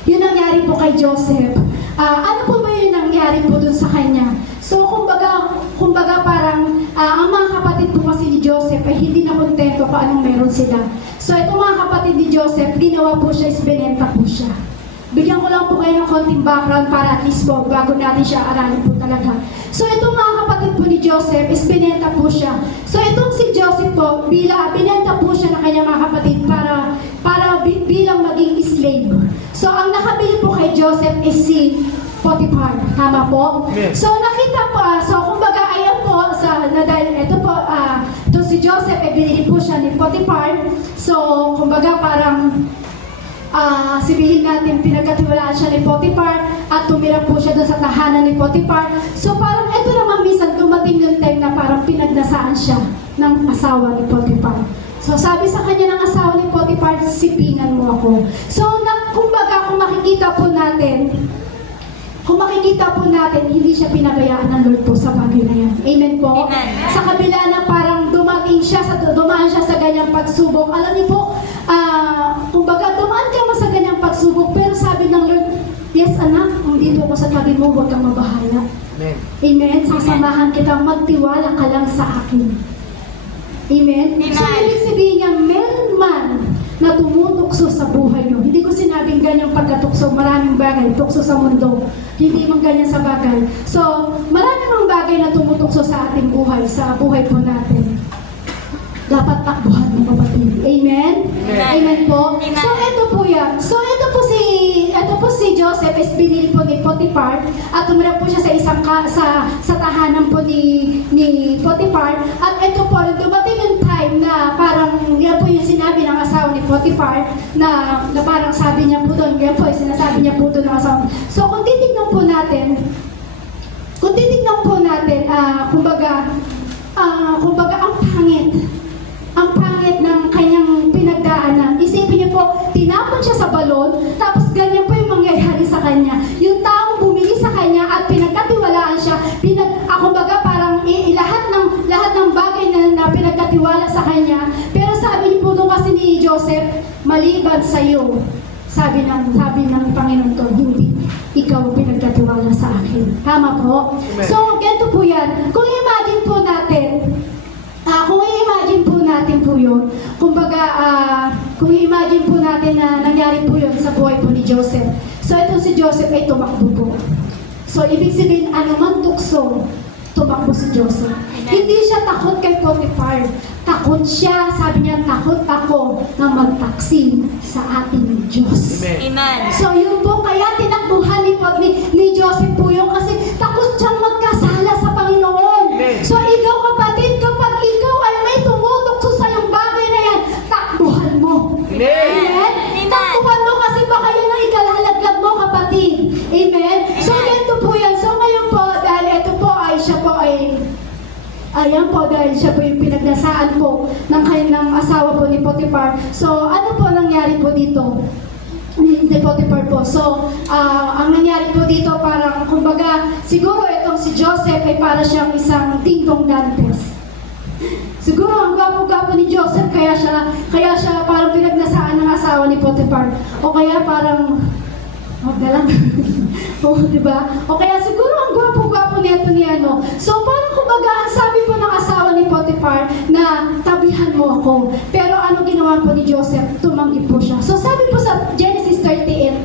Yung nangyari po kay Joseph. Ano po ba yung nangyari po dun sa kanya? So, kumbaga parang ang mga kapatid po kasi ni Joseph ay hindi na kontento kung anong meron sila. So, itong mga kapatid ni Joseph, ginawa po siya, is binenta po siya. Bigyan ko lang po kayo ng konting background para at least po, bago natin siya aralin po talaga. So, itong mga kapatid po ni Joseph, is binenta po siya. So, itong si Joseph po, binenta po siya ng kanyang mga kapatid para bilang maging slave. So, ang nakabili po kay Joseph is si Potiphar. Tama po? Yes. So, nakita po, kumbaga, ayan po, dahil ito po, ito si Joseph, binili po siya ni Potiphar. So, kumbaga, parang, sabihin natin, pinagkatiwalaan siya ni Potiphar at tumira po siya doon sa tahanan ni Potiphar. So, parang ito naman minsan, dumating yung time na parang pinagnasaan siya ng asawa ni Potiphar. So, sabi sa kanya ng asawa ni Potiphar, sipingan mo ako. So, kumbaga, kung makikita po natin, hindi siya pinabayaan ng Lord po sa bagay na yan. Amen po? Amen. Sa kabila na parang dumaan siya sa ganyang pagsubok. Alam niyo po, kumbaga dumaan ka man sa ganyang pagsubok, pero sabi ng Lord, yes anak, kung dito ako sa tabi mo, huwag kang mabahala. Amen. Amen? Sasamahan kita, magtiwala ka lang sa akin. Amen? Amen. So, ibig sabihin niya, meron man na tumutukso sa buhay nyo. Hindi ko sinabing ganyang pagkatukso, maraming bagay, tukso sa mundo. Hindi man ganyan sa bagay. So, maraming mga bagay na tumutukso sa ating buhay, sa buhay po natin. Dapat takbuhan mo, kapatid. Amen? Amen. Amen po? Amen. So, ito po yan. So, ito po si Joseph is binili po ni Potiphar at tumira po siya sa isang sa tahanan po ni Potiphar. At ito po, dumating yung time na parang yan po yung sinabi ng asawa ni Potiphar na parang sabi niya po doon, yan po yung sinasabi niya po doon ng asawa. So, kung titignan po natin, kumbaga ang pangit ng kanyang pinagdaanan. Isipin niyo po, tinapon siya sa balon, tapos ganyan po yung mangyayari sa kanya. Yung taong bumili sa kanya at pinagkatiwalaan siya, kumbaga parang lahat ng bagay na pinagkatiwala sa kanya. Pero sabi niyo po doon kasi ni Joseph, maliban sa iyo, sabi ng Panginoon ko, hindi ikaw pinagkatiwala sa akin. Tama po? Amen. So, ganito po yan. Kung i-imagine po natin po yun, kumbaga, kung i-imagine po natin na nangyari po yun sa buhay po ni Joseph. So, ito si Joseph ay tumakbo po. So, ibig sabihin, anuman tukso, tumakbo si Joseph. Hindi siya takot kay Potiphar. Takot siya, sabi niya, takot ako na magtaksin sa ating Diyos. Amen. Amen. So yun po, kaya tinakbuhan ni Joseph po yun kasi takot siyang magkasala sa Panginoon. Amen. So ikaw kapatid, kapag ikaw ay may tumutukso sa iyong bagay na yan, takbuhan mo. Amen. Amen? Takbuhan mo kasi baka yan ang ikalalaglag mo kapatid. Amen? So ganito po yan. So ngayon po, dahil ito po ay siya po ay ayan po, dahil siya po yung pinagnasaan po ng kanyang asawa po ni Potiphar. So, ano po nangyari po dito? Ni Potiphar po. So, ang nangyari po dito parang, kumbaga, siguro itong si Joseph ay para siyang isang dingdong Dantes. Siguro ang gwapo-gwapo ni Joseph, kaya siya parang pinagnasaan ng asawa ni Potiphar. O kaya parang, magalang. O, diba? O kaya siguro ang gwapo-gwapo nito ni ano. So, parang kumbaga, ang sabi po ng asawa ni Potiphar na tabihan mo ako. Pero ano ginawa po ni Joseph? Tumanggi po siya. So, sabi po sa Genesis 39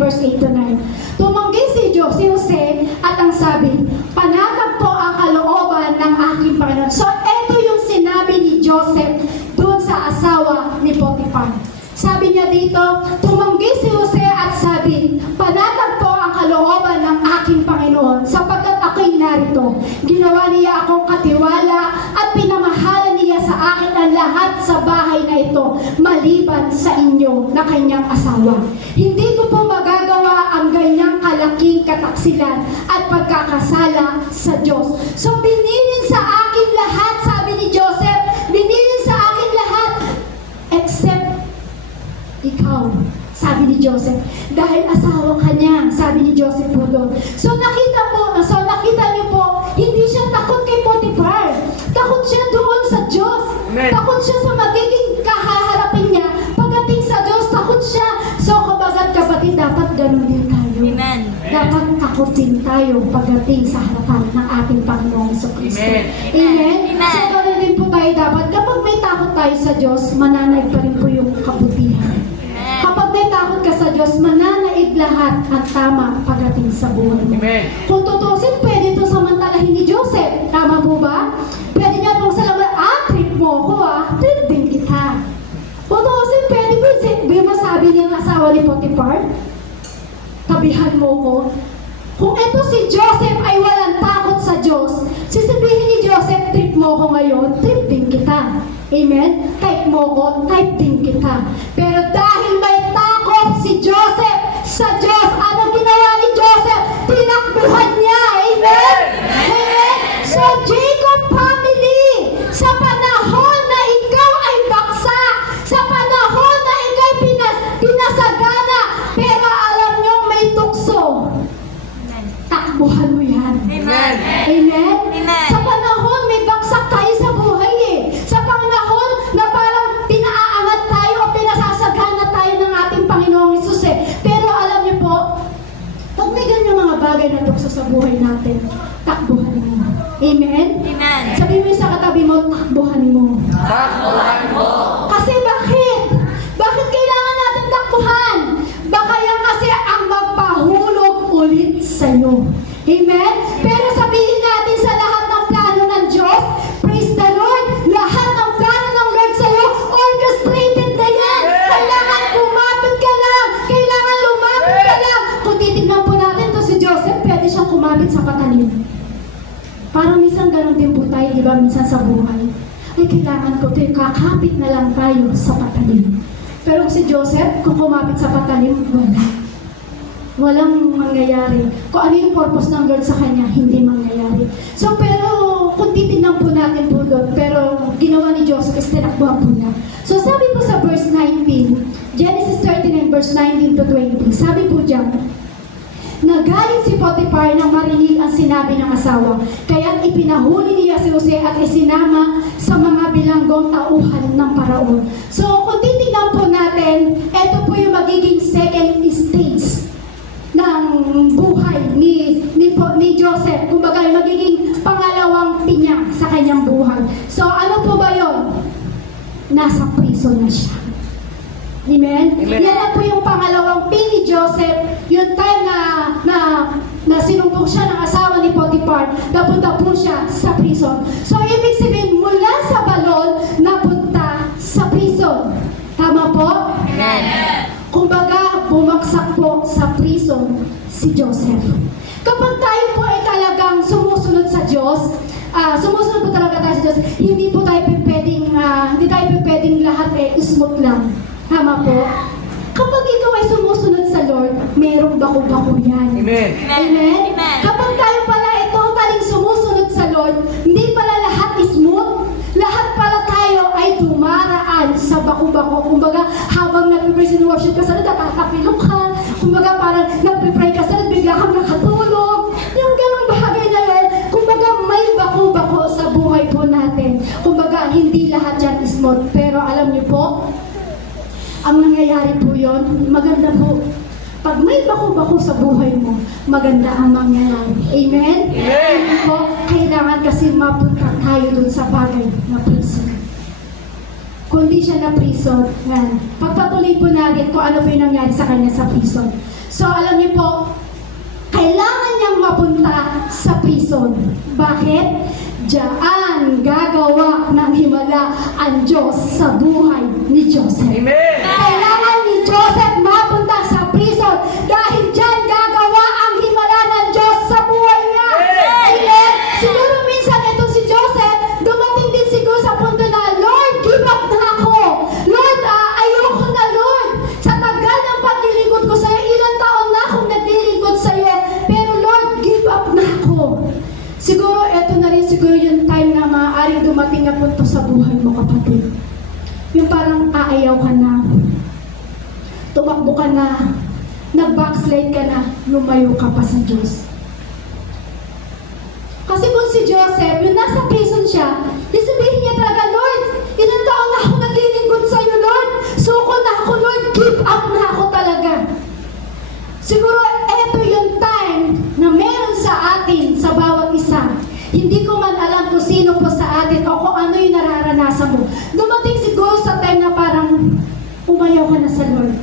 verse 8 to 9. Tumanggi si Jose at ang sabi, panatag po ang kalooban ng aking Panginoon. So, eto yung sinabi ni Joseph doon sa asawa ni Potiphar. Sabi niya dito, tumanggi si Jose at sabi, panatag po ang kalooban ng aking Panginoon sapagkat ako'y narito. Ginawa niya akong katiwala at pinamahalan niya sa akin ang lahat sa bahay na ito, maliban sa inyo na kanyang asawa. Hindi ko po magagawa ang ganyang kalaking kataksilan at pagkakasala sa Diyos. So binilin sa akin lahat, sabi ni Joseph, binilin sa akin lahat, except ikaw, sabi ni Joseph, dahil asawa ka niya, sabi ni Joseph po doon. So nakita niyo po, hindi siya takot kay Potiphar. Takot siya doon sa Diyos. Amen. Takot siya sa magiging kahaharapin niya. Pagdating sa Diyos, takot siya. So kapatid, dapat ganun din tayo. Amen. Dapat takot matatakot din tayo pagdating sa harapan ng ating Panginoong Jesucristo. Amen. Amen? Amen. So, ganun din po tayo dapat. Kapag may takot tayo sa Diyos, mananaig pa rin po yung kabutihan. Kapag may takot ka sa Diyos, mananaig lahat ang tama pagdating sa buhay mo. Amen. Kung tutusin, pwede ito samantalahin ni Joseph. Tama po ba? Pwede niya itong salamat, trip mo ko trip din kita. Kung tutusin, pwede po, di ba sabi niya ng asawa ni Potiphar? Tabihan mo ko. Kung ito si Joseph ay walang takot sa Diyos, sisabihin ni Joseph, trip mo ko ngayon, trip din kita. Amen? Type mo ko, type din kita. Pero dahil may takot si Joseph sa Diyos, anong ginawa ni Joseph? Tinakbuhan niya. Amen? Amen? So, Jacob family, sa panahon na ikaw ay baksak, sa panahon na ikaw ay pinasagana, pero alam niyo may tukso, takbuhan mo yan. Amen. Amen? Amen. Sa panahon, may baksak tayo sa buhay Sa panahon na parang pinaaangat tayo o pinasasagana tayo ng ating Panginoong Hesus Pero alam niyo po, pag may ganyan mga bagay na tukso sa buhay natin, takbuhan mo. Amen? Amen. Sabi mo sa katabi mo, takbuhan mo. Takbuhan mo. Kasi bakit? Bakit kailangan natin takbuhan? Baka yan kasi ang magpahulog ulit sa'yo. Amen? Pero sabihin natin sa lahat ng plano ng Diyos, praise the Lord, lahat ng plano ng Lord sa'yo, orchestrated na yan. Kailangan kumapit ka lang. Kailangan lumapit ka lang. Kung titignan po natin to si Joseph, pwede siyang kumapit sa patalim. Parang minsan ganun din po tayo, di ba? Minsan sa buhay. Ay, kailangan ko ito, kakapit na lang tayo sa patalim. Pero si Joseph, kung kumapit sa patalim, walang mangyayari. Kung ano yung purpose ng Lord sa kanya, hindi mangyayari. So, pero kung titignan po natin po doon, pero ginawa ni Joseph is tinakbuhan po niya. So, sabi po sa verse 19, Genesis 39 verse 19 to 20, sabi po dyan, nagalit si Potiphar nang marinig ang sinabi ng asawa, kaya't ipinahuli niya si Jose at isinama sa mga bilanggong tauhan ng paraon. So, kung titignan po natin, ito po yung magiging second stage ng buhay ni Joseph. Kumbaga, yung magiging pangalawang pinya sa kanyang buhay. So, ano po ba yun? Nasa prison na siya. Amen? Amen. Yan na po yung pangalawang pin ni Joseph, yung time na sinumbong siya ng asawa ni Potiphar, napunta po siya sa prison. So, ibig sabihin, mula sa balon, napunta sa prison. Tama po? Amen. Kumbaga, bumagsak po sa prison si Joseph. Kapag tayo po ay talagang sumusunod sa Diyos, sumusunod po talaga tayo sa Diyos, hindi tayo pwedeng lahat smooth lang. Tama po? Kapag ikaw ay sumusunod sa Lord, merong bako-bako yan. Amen. Amen? Amen. Kapag tayo pala ay totaling sumusunod sa Lord, hindi pala lahat smooth. Lahat pala tayo ay dumaraan sa bako-bako. Kumbaga, habang nag-praise and worship ka sa Lord, nakakapilok ka. Kumbaga, parang nag-pray ka sa Lord, bigla kang nakatulog. Yung ganong bagay na yun, kumbaga, may bako-bako sa buhay po natin. Kumbaga, hindi lahat yan smooth. Pero alam niyo po, ang nangyayari po yun, maganda po. Pag may bako-bako sa buhay mo, maganda ang mangyayari. Amen? Amen po. Kailangan kasi mapunta tayo dun sa bagay na prison. Kung di siya na prison, yan. Pagpatuloy po natin kung ano po yung nangyari sa kanya sa prison. So, alam niyo po, kailangan niyang mapunta sa prison. Bakit? Diyan gagawa ng himala ang Diyos sa buhay ni Joseph. Amen. Kailangan ni Joseph mapunta sa prison dahil diyan gagawa ang himala ng Diyos sa buhay niya. Amen? Siguro minsan ito si Joseph, dumating din siguro sa punto na, Lord, give up na ako. Lord, ayoko na, Lord. Sa tagal ng paglilingkod ko sa'yo, ilang taon na akong naglilingkod sa'yo, pero Lord, give up na ako. Siguro, eto na rin siguro yung time na maaaring dumating na punto sa buhay mo, kapatid. Yung parang aayaw ka na, tumakbo ka na, nag-backslide ka na, lumayo ka pa sa Diyos. Kasi kung si Joseph, yung nasa prison siya, sabihin niya talaga, Lord, ilang taon na ako naglilingkod sa'yo, Lord. Suko na ako, Lord. Give up na ako talaga. Siguro, eto yung time na Hindi ko man alam kung sino po sa atin o kung ano yung nararanasan mo. Dumating siguro sa time na parang umayaw ka na sa Lord.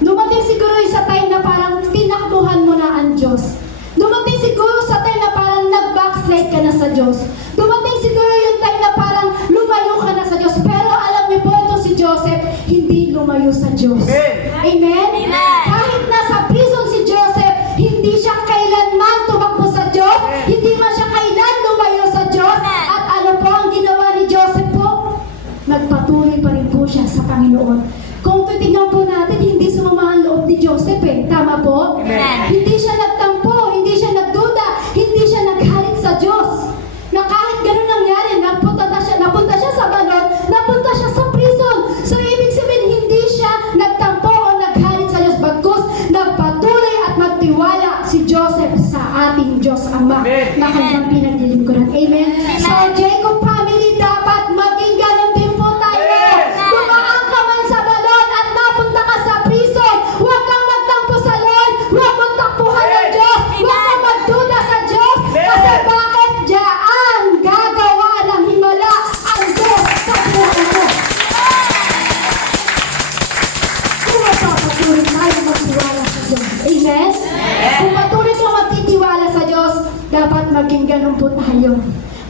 Dumating siguro yung sa time na parang tinakbuhan mo na ang Diyos. Dumating siguro sa time na parang nag-backslide ka na sa Diyos. Dumating siguro yung time na parang lumayo ka na sa Diyos. Pero alam niyo po ito si Joseph, hindi lumayo sa Diyos. Amen? Amen. Kahit nasa prison si Joseph, hindi siya kailanman tumakbo sa Diyos. Hindi man siya kailan lumayo sa Diyos. At ano po ang ginawa ni Joseph po? Nagpatuloy pa rin po siya sa Panginoon. Kung titignan po natin, hindi sumama ang loob ni Joseph eh. Tama po? Amen. Hindi siya nagtampo, hindi siya nagduda, hindi siya naghalit sa Diyos. Na kahit ganun nangyari, napunta siya sa balon, napunta siya sa prison. So ibig sabihin, hindi siya nagtampo o naghalit sa Diyos. Bagkus, nagpatuloy at magtiwala si Joseph sa ating Diyos Ama na kanyang pinaglilingkuran. Amen? So Jacob family, dapat maging ganun din po tayo. Dumaan ka man sa balon at napunta ka sa prison, huwag kang magtampo sa Lord, huwag mong takbuhan ng Diyos, huwag kang magduda sa Diyos, kasi bakit diyaan gagawa ng himala ang Diyos sa buhay mo. Kung magpapatuloy tayo magtiwala sa Diyos. Amen? Kung patuloy kang magtitiwala sa Diyos, dapat maging ganun po tayo.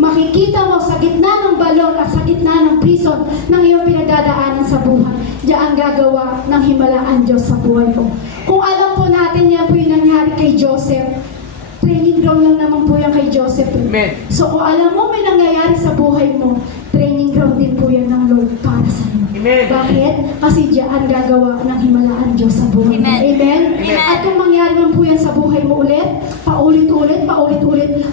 Makikita mo sa gitna ng balon at sa gitna ng prison ng iyong pinagdadaanan sa buhay, diyan gagawa ng himala ang Diyos sa buhay mo. Kung alam po natin yan po yung nangyari kay Joseph, training ground lang naman po yan kay Joseph. Amen. So kung alam mo may nangyayari sa buhay mo, training ground din po yan ng Lord para sa iyo. Amen. Bakit? Kasi diyan gagawa ng himala ang Diyos sa buhay mo. Amen. Amen? Amen. At kung mangyari man po yan sa buhay mo ulit,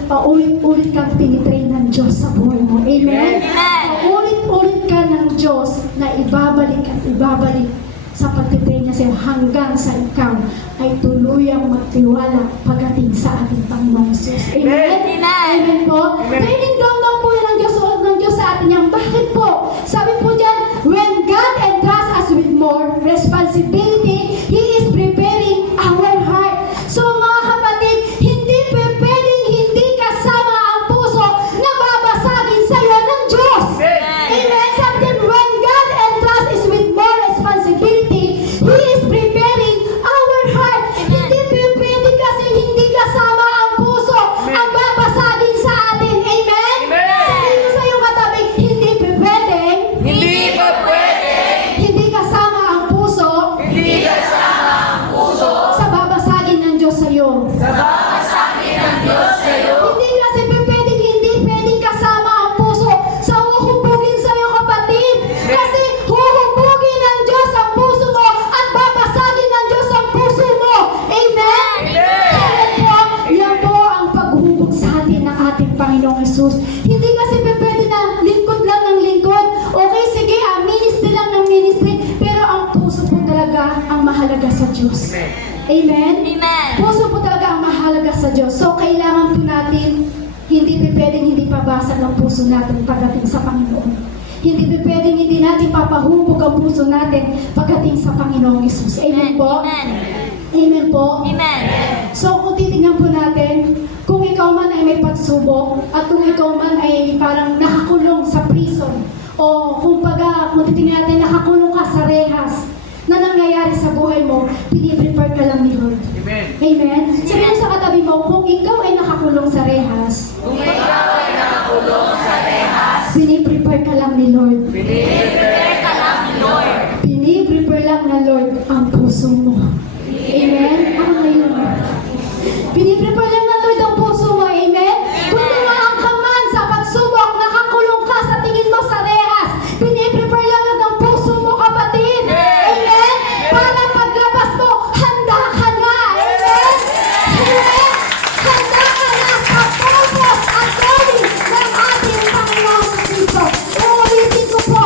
paulit-ulit kang tinitrain ng Diyos sa buhay mo. Amen? Amen. Paulit-ulit ka ng Diyos na ibabalik at ibabalik sa pagtitrain niya sa'yo hanggang sa ikaw ay tuluyang magtiwala pagdating sa ating Panginoong Jesus. Amen? Amen. Amen po? Amen. Training ground lang po yan ng Diyos sa atin yan. Bakit po? Sabi po dyan, when God entrusts us with more responsibility, He is preparing our heart. So mga kapatid, hindi pwedeng hindi kasama ang puso na babasagin sa'yo ng Diyos. Amen? Sabi dyan, when God entrusts us with more responsibility, He is preparing our heart. Hindi pwede kasi hindi kasama ang puso ang babasagin sa atin. Amen? Sabihin mo sa iyong katabi, hindi pwedeng Hindi pa pwede. hindi kasama ang puso Hindi kasama ang puso. sa babasagin ng Diyos sa iyo. Sa babasagin ng Diyos sa'yo. Hindi kasi pwedeng kasama ang puso sa huhubugin sa iyo, kapatid. Kasi huhubugin ng Diyos ang puso mo at babasagin ng Diyos ang puso mo. Amen? Amen po. Yan po ang paghubog sa atin ng ating Panginoong Jesus. Hindi kasi pwede na lingkod lang ng lingkod. Okay, sige, ministry lang ng ministry. Pero ang puso po talaga ang mahalaga sa Diyos. Amen? Amen. Puso po talaga ang mahalaga sa Diyos. So, kailangan po natin, hindi pwedeng hindi pabasa ng puso natin pagdating sa Panginoon. Hindi pwedeng hindi natin papahubog ang puso natin pagdating sa Panginoong Jesus. Amen po? Amen. Amen po? Amen. So, kung titignan po natin, kung ikaw man ay may pagsubok, at kung ikaw man ay parang nakakulong sa prison, o kung titignan natin, nakakulong ka sa rehas, na nangyayari sa buhay mo, piniprepare ka lang ni Lord. Amen. Amen? Sabihin mo sa katabi mo, kung ikaw ay nakakulong sa rehas, Kung ikaw ay nakakulong sa rehas, piniprepare ka lang ni Lord. pinipipere ka lang ni Lord. Piniprepare lang ng Lord ang puso mo. Amen? Ako ngayon. Piniprepare lang ng Lord ang puso mo. Amen? Kung dumaan ka man sa pagsubok, nakakulong ka sa tingin mo sa rehas, piniprepare lang ng puso mo, kapatid. Amen? Para paglabas mo, handa ka na. Amen? Amen? Handa ka na sa purpose at calling ng ating Panginoon Kristo. Uulitin ko po,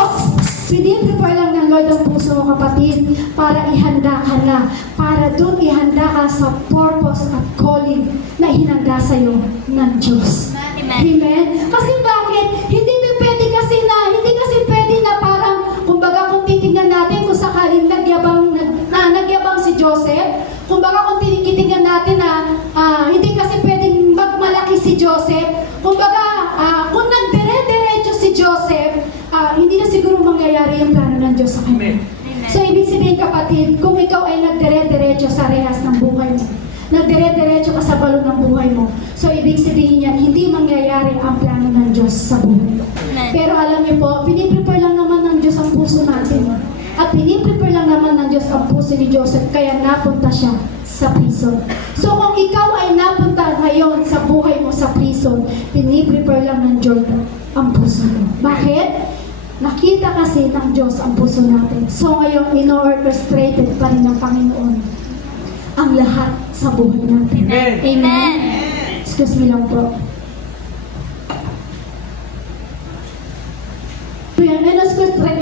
piniprepare lang ng Lord ang puso mo, kapatid, para ihanda ka na. Para doon ihanda ka sa purpose at calling na hinanda sa'yo ng Diyos. Amen. Amen? Kasi bakit? Hindi kasi pwede na parang, kumbaga kung titingnan natin kung sakaling nagyabang si Joseph, kumbaga kung titingnan natin na hindi kasi pwedeng magmalaki si Joseph, kumbaga, kung nagdire-diretso si Joseph, hindi na siguro mangyayari yung plano ng Diyos sa kanya. So, ibig sabihin kapatid, kung ikaw ay nagdire-diretso sa rehas ng buhay mo, nagdire-diretso ka sa balon ng buhay mo, so ibig sabihin yan, hindi mangyayari ang plano ng Diyos sa buhay mo. Pero alam niyo po, piniprepare lang naman ng Diyos ang puso natin. At piniprepare lang naman ng Diyos ang puso ni Joseph, kaya napunta siya sa prison. So kung ikaw ay napunta ngayon sa buhay mo sa prison, piniprepare lang ng Diyos ang puso mo. Bakit? Nakita kasi ng Diyos ang puso natin. So ngayon, ino-orchestrated pa rin ng Panginoon ang lahat sa buhay natin. Amen. Amen. Excuse me lang po.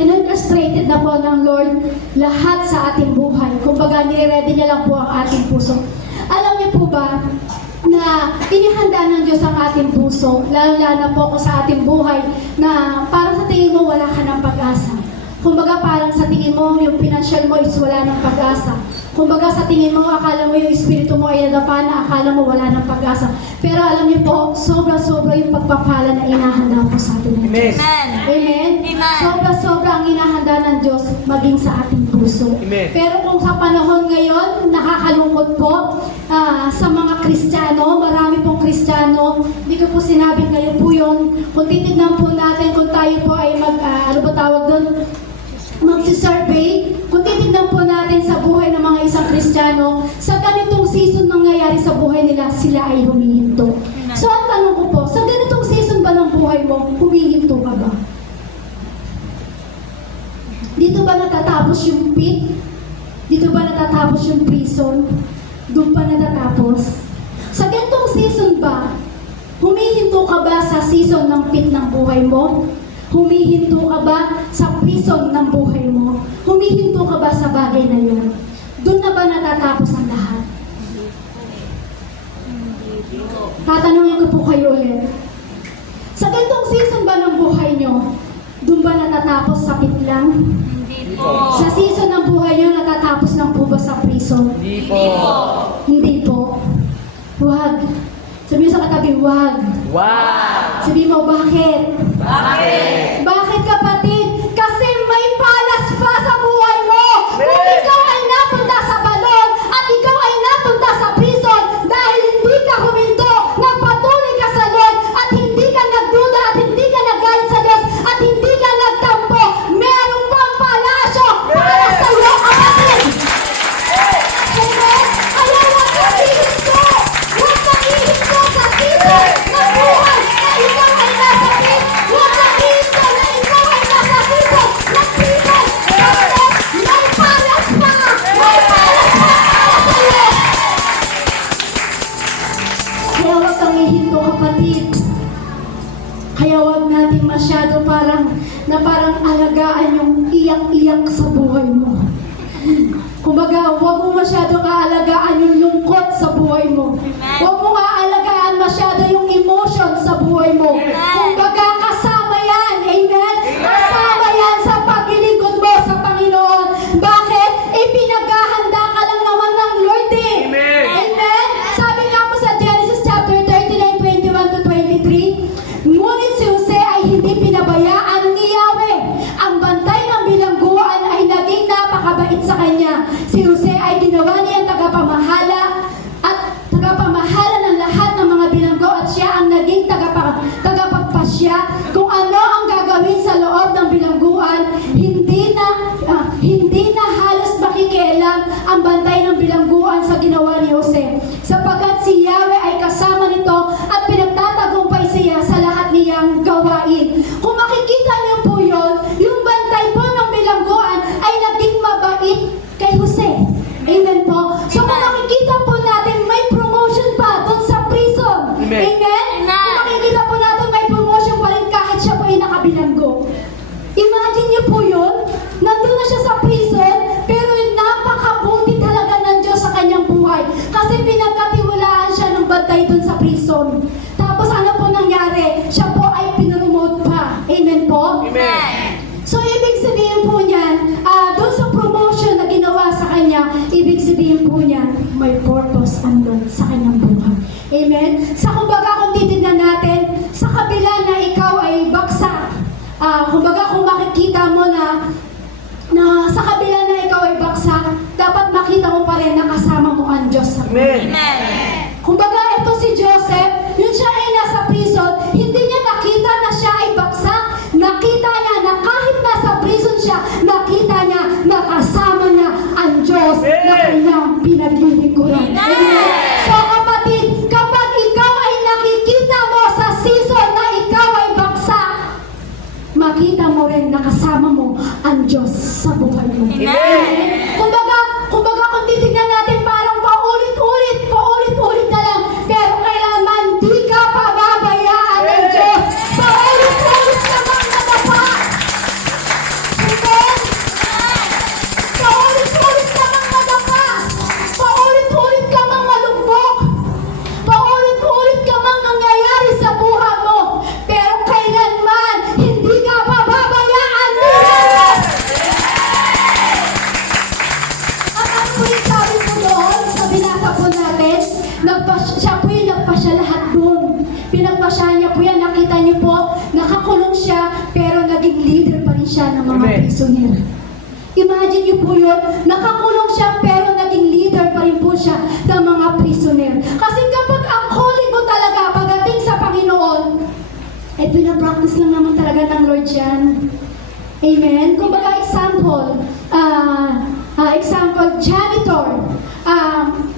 In-orchestrated na po ng Lord lahat sa ating buhay. Kumbaga, nire-ready niya lang po ang ating puso. Alam niyo po ba na inihanda ng Diyos ang ating puso, lalo na po kung sa ating buhay, na parang sa tingin mo wala ka ng pag-asa. Kumbaga, parang sa tingin mo yung financial mo is wala ng pag-asa. Kumbaga sa tingin mo, akala mo yung espiritu mo ay nadapa na, akala mo wala ng pag-asa. Pero alam niyo po, sobra-sobra yung pagpapala na inahanda po sa atin ng Diyos. Amen. Amen? Amen. Sobra-sobra ang inahanda ng Diyos maging sa ating puso. Amen. Pero kung sa panahon ngayon, nakakalungkot po sa mga Kristiyano, marami pong Kristiyano, hindi ko po sinabing kayo po yun. Kung titignan po natin, kung tayo po ay magsisurvey, kung titignan po natin sa buhay ng mga isang Kristiyano, sa ganitong season nangyayari sa buhay nila, sila ay humihinto. So ang tanong ko po, sa ganitong season ba ng buhay mo, humihinto ka ba? Dito ba natatapos yung pit? Dito ba natatapos yung prison? Doon pa natatapos? Sa ganitong season ba, humihinto ka ba sa season ng pit ng buhay mo? Humihinto ka ba sa prison ng buhay mo? Humihinto ka ba sa bagay na yun? Doon na ba natatapos ang lahat? Tatanungin ko po kayo ulit. Sa ganitong season ba ng buhay nyo, doon ba natatapos sa pit lang? Hindi po. Sa season ng buhay nyo, natatapos lang po ba sa prison? Hindi po. Hindi po. Wag. Sabi mo sa katabi, wag. Wow! Sabi mo, bakit? Bakit? Bakit kapatid? Kasi may palas pa sa buhay mo! Kung ikaw ay napunta sa balon at ikaw ay napunta sa prison dahil hindi ka huminto, nagpatuloy ka sa Lord at hindi ka nagduda at hindi ka nagalit sa Diyos at hindi ka nagtampo, meron pang palasyo para sa iyo, kapatid! Amen? Kaya huwag kang hihinto! Huwag kang hihinto sa season ng buhay na ikaw ay nasa pit! Huwag kang hihinto na ikaw ay nasa season ng prison! Kasi may palas pa! May palas pa para sa iyo! Kaya huwag kang hihinto, kapatid. Kaya huwag natin masyado parang alagaan yung iyak-iyak sa buhay mo. Kumbaga, huwag mo masyado kaalagaan yung lungkot sa buhay mo. Huwag mo kaalagaan masyado yung emotion sa buhay mo. Kumbaga, kasama yan. Amen? Kasama yan sa paglilingkod mo sa Panginoon. Bakit? Ipinaghahanda ka lang naman ng Lord eh. Amen. Amen? Sabi nga po sa Genesis chapter 39, 21 to 23, ngunit si Jose ay hindi pinabayaan ni Yahweh. Ang bantay ng bilangguan ay naging napakabait sa kanya. Si Jose ay ginawa niyang tagapamahala ng lahat ng mga bilanggo at siya ang naging tagapagpasya kung ano ang gagawin sa loob ng bilangguan. Hindi na halos makikialam ang bantay ng bilangguan sa ginawa ni Jose, sapagkat si Yahweh ay kasama nito at pinagtatagumpay siya sa lahat niyang gawain. Kung makikita niyo po yun, yung bantay po ng bilangguan ay naging mabait kay Jose. Amen po? So kung makikita po natin, may promotion pa doon sa prison. Amen. Amen? Kung makikita po natin, may promotion pa rin kahit siya po ay nakabilanggo. Imagine niyo po yun, nandun na siya sa prison, pero napakabuti talaga ng Diyos sa kanyang buhay. Kasi pinagkatiwalaan siya ng bantay doon sa prison. Tapos ano po nangyari? Siya po ay pinromote pa. Amen po? Amen. So, ibig sabihin po niyan, doon sa promotion na ginawa sa kanya, ibig sabihin po niyan, may purpose ang Lord sa kanyang buhay. Amen? Sa kumbaga, kung titignan makita mo na sa kabila na ikaw ay baksak, dapat makita mo pa rin na kasama mo ang Diyos sa buhay. Amen. Kumbaga, ito si Joseph, yun siya ay nasa prison, hindi niya nakita na siya ay baksak. Nakita niya na kahit nasa prison siya, nakita niya na kasama niya ang Diyos na kanyang pinaglilingkuran. Amen. So kapatid, kapag ikaw ay nakikita mo sa season na ikaw ay baksak, makita mo rin na kasama mo ang Diyos sa buhay mo. Amen. Kumbaga kung titignan natin parang paulit-ulit na lang, pero kailangan di ka pababayaan ng Diyos. Paulit-ulit ka mang nadapa. Amen? Paulit-ulit ka mang nadapa. Paulit-ulit ka mang malumbok. Paulit-ulit ka mang nangyayari sa buhay mo. Pero kailanman hindi ka pababayaan ng Diyos. At ano po yung sabi po doon sa binasa po natin, siya po yung nagpasya lahat doon. Pinagpasyahan niya po yan, nakita niyo po, nakakulong siya, pero naging leader pa rin siya ng mga prisoner. Imagine niyo po yun, nakakulong siya, pero naging leader pa rin po siya ng mga prisoner. Kasi kapag ang calling mo talaga pagdating sa Panginoon, eh pinapractice lang naman talaga ng Lord yan. Amen? Kumbaga example, janitor.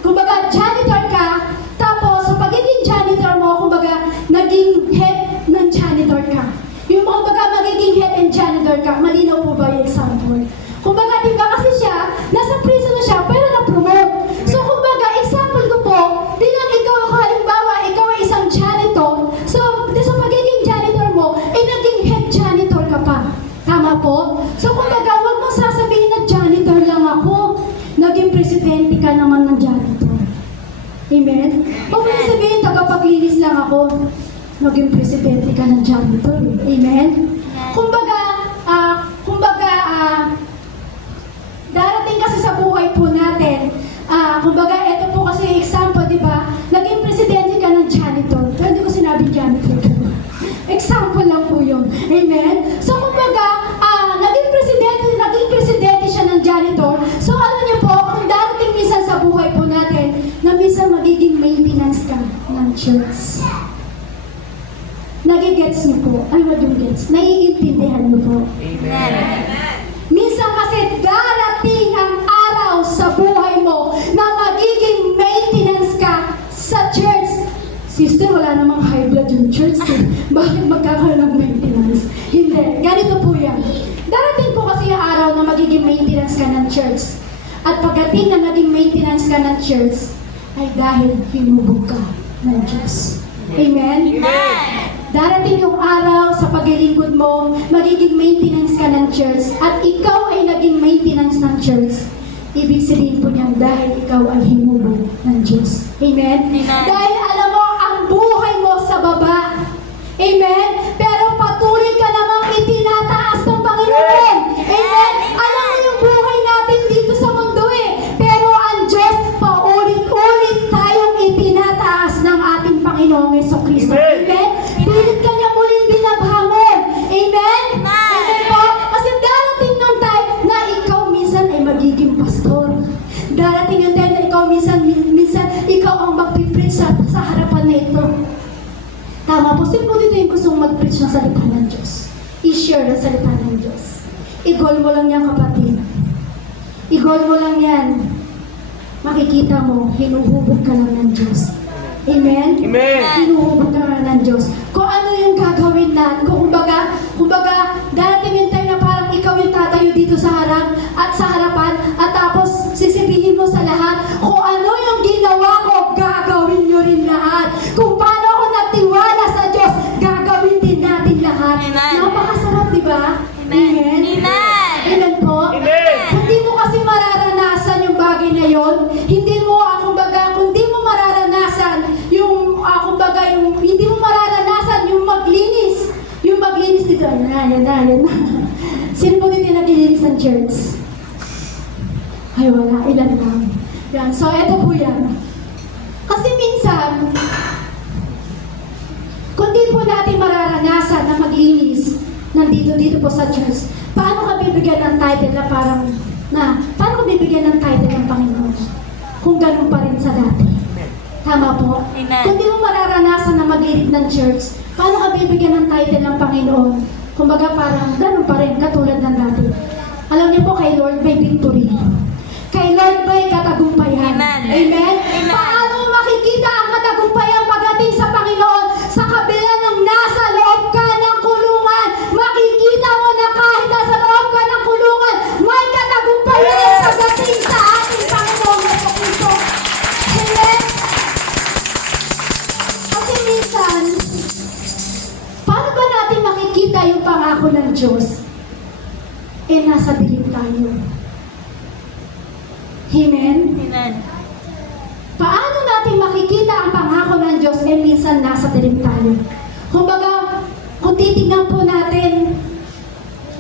Kumbaga, janitor ka, tapos sa pagiging janitor mo, kumbaga, naging head ng janitor ka. Yung kumbaga, magiging head and janitor ka, malinaw po ba yung example? Kumbaga, di ba kasi siya, nasa prison na siya, pero na-promote. So, kumbaga, example ko po, di lang ikaw, halimbawa, ikaw ay isang janitor, so, sa pagiging janitor mo, eh, naging head janitor ka pa. Tama po? So, kumbaga, huwag mong sasabihin na janitor lang ako. Naging presidente ka naman ng janitor. Amen? Huwag mong sabihin, tagapaglinis lang ako. Naging presidente ka ng janitor. Amen? Kumbaga, darating kasi sa buhay po natin, kumbaga, ito po kasi example, di ba? Naging presidente ka ng janitor. Pero hindi ko sinabing janitor ka. Example lang po yun. Amen? So, kumbaga, naging presidente siya ng janitor. So, alam niyo po, kung darating minsan sa buhay po natin, na minsan magiging maintenance ka ng church. Nagigets niyo po. Ay, what yung gets? Naiintindihan niyo po. Amen. Minsan kasi darating ang araw sa buhay mo na magiging maintenance ka sa church. Sister, wala namang high blood yung church. Bakit magkakaroon ng maintenance? Hindi. Ganito po yan. Darating po kasi yung araw na magiging maintenance ka ng church. At pagdating na naging maintenance ka ng church, ay dahil hinubog ka ng Diyos. Amen? Darating yung araw sa paglilingkod mo, magiging maintenance ka ng church. At ikaw ay naging maintenance ng church. Ibig sabihin po niyan dahil ikaw ay hinubog ng Diyos. Amen? Amen. Dahil alam mo, ang buhay mo sa baba. Amen? Pero patuloy ka namang itinataas ng Panginoon. Amen? Alam mo yung buhay natin dito sa mundo eh. Pero ang Diyos, paulit-ulit tayong itinataas ng ating Panginoong Jesucristo. Amen? Pilit ka niya muling binabangon. Amen? Amen po? Kasi darating ng time na ikaw minsan ay magiging pastor. Darating yung time na ikaw minsan ikaw ang mag-preach sa harapan na ito. Tama po. Sino po dito yung gustong mag-preach ng salita ng Diyos? I-share ang salita ng Diyos. I-goal mo lang yan, kapatid. I-goal mo lang yan. Makikita mo, hinuhubog ka lang ng Diyos. Amen? Amen. Hinuhubog ka lang ng Diyos. Kung ano yung gagawin natin, kumbaga, darating yung time na parang ikaw yung tatayo dito sa harapan, at tapos sisibihin mo sa lahat, kung ano yung ginawa ko, gagawin nyo rin lahat. Kung paano ako nagtiwala sa Diyos, gagawin din natin lahat. Amen. Napakasarap, di ba? Amen. Amen. Amen po. Amen. Hindi mo kasi mararanasan yung bagay na yon. Hindi mo, kung di mo mararanasan yung, hindi mo mararanasan yung maglinis. Yung maglinis dito. Yan na. Sino po dito yung naglilinis ng church? Ay, wala. Ilan lang. Yan. So, eto po yan. Kasi minsan, kung di po natin mararanasan na maglinis, nandito po sa church, Paano ka bibigyan ng title na paano ka bibigyan ng title ng Panginoon? Kung ganun pa rin sa dati. Tama po? Amen. Kung di mo mararanasan na mag-lead ng church, paano ka bibigyan ng title ng Panginoon? Kumbaga parang ganun pa rin, katulad ng dati. Alam niyo po, kay Lord may victory. Kay Lord may katagumpayan. Amen. Amen? Amen. Paano mo makikita ang katagumpayan pagdating sa Panginoon? Sa kabila ng nasa loob ka ng kulungan, makikita mo na kahit nasa loob ka ng kulungan, may katagumpayan pagdating sa ating Panginoon na Kristo. Amen? Kasi minsan, paano ba natin makikita yung pangako ng Diyos? Nasa dilim tayo. Amen? Amen. Paano natin makikita ang pangako ng Diyos minsan nasa dilim tayo? Kumbaga, kung titignan po natin,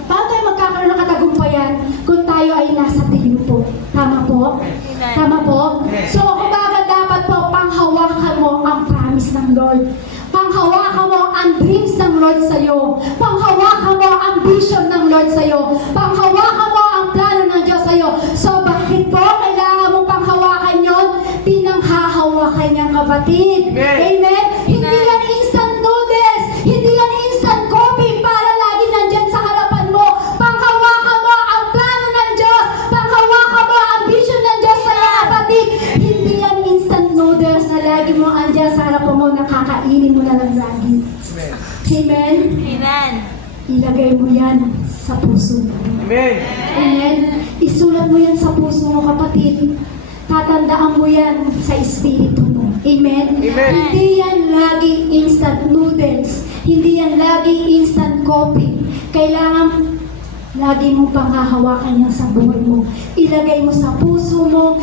paano tayo magkakaroon ng katagumpayan kung tayo ay nasa dilim po? Tama po? Amen. Tama po? So, kumbaga dapat po panghawakan mo ang promise ng Lord. Panghawakan mo ang dreams ng Lord sa'yo. Panghawakan mo ang vision ng Lord sa'yo. Panghawakan mo ang plano ng Diyos sa'yo. So, bakit po kailangan mo panghawakan yon? Pinanghahawakan niyang kapatid. Amen. Amen? Hindi yan instant noodles. Hindi yan instant coffee para lagi nandyan sa harapan mo. Panghawakan mo ang plano ng Diyos. Panghawakan mo ang vision ng Diyos sa'yo, kapatid. Hindi yan instant noodles na lagi mo andyan sa harapan mo, nakakainin mo na lang lagi. Amen? Amen. Ilagay mo yan sa puso mo. Amen. Amen? Isulat mo yan sa puso mo, kapatid. Tatandaan mo yan sa espiritu mo. Amen? Amen. Hindi yan lagi instant noodles. Hindi yan lagi instant coffee. Kailangan lagi mong panghahawakan yan sa buhay mo. Ilagay mo sa puso mo.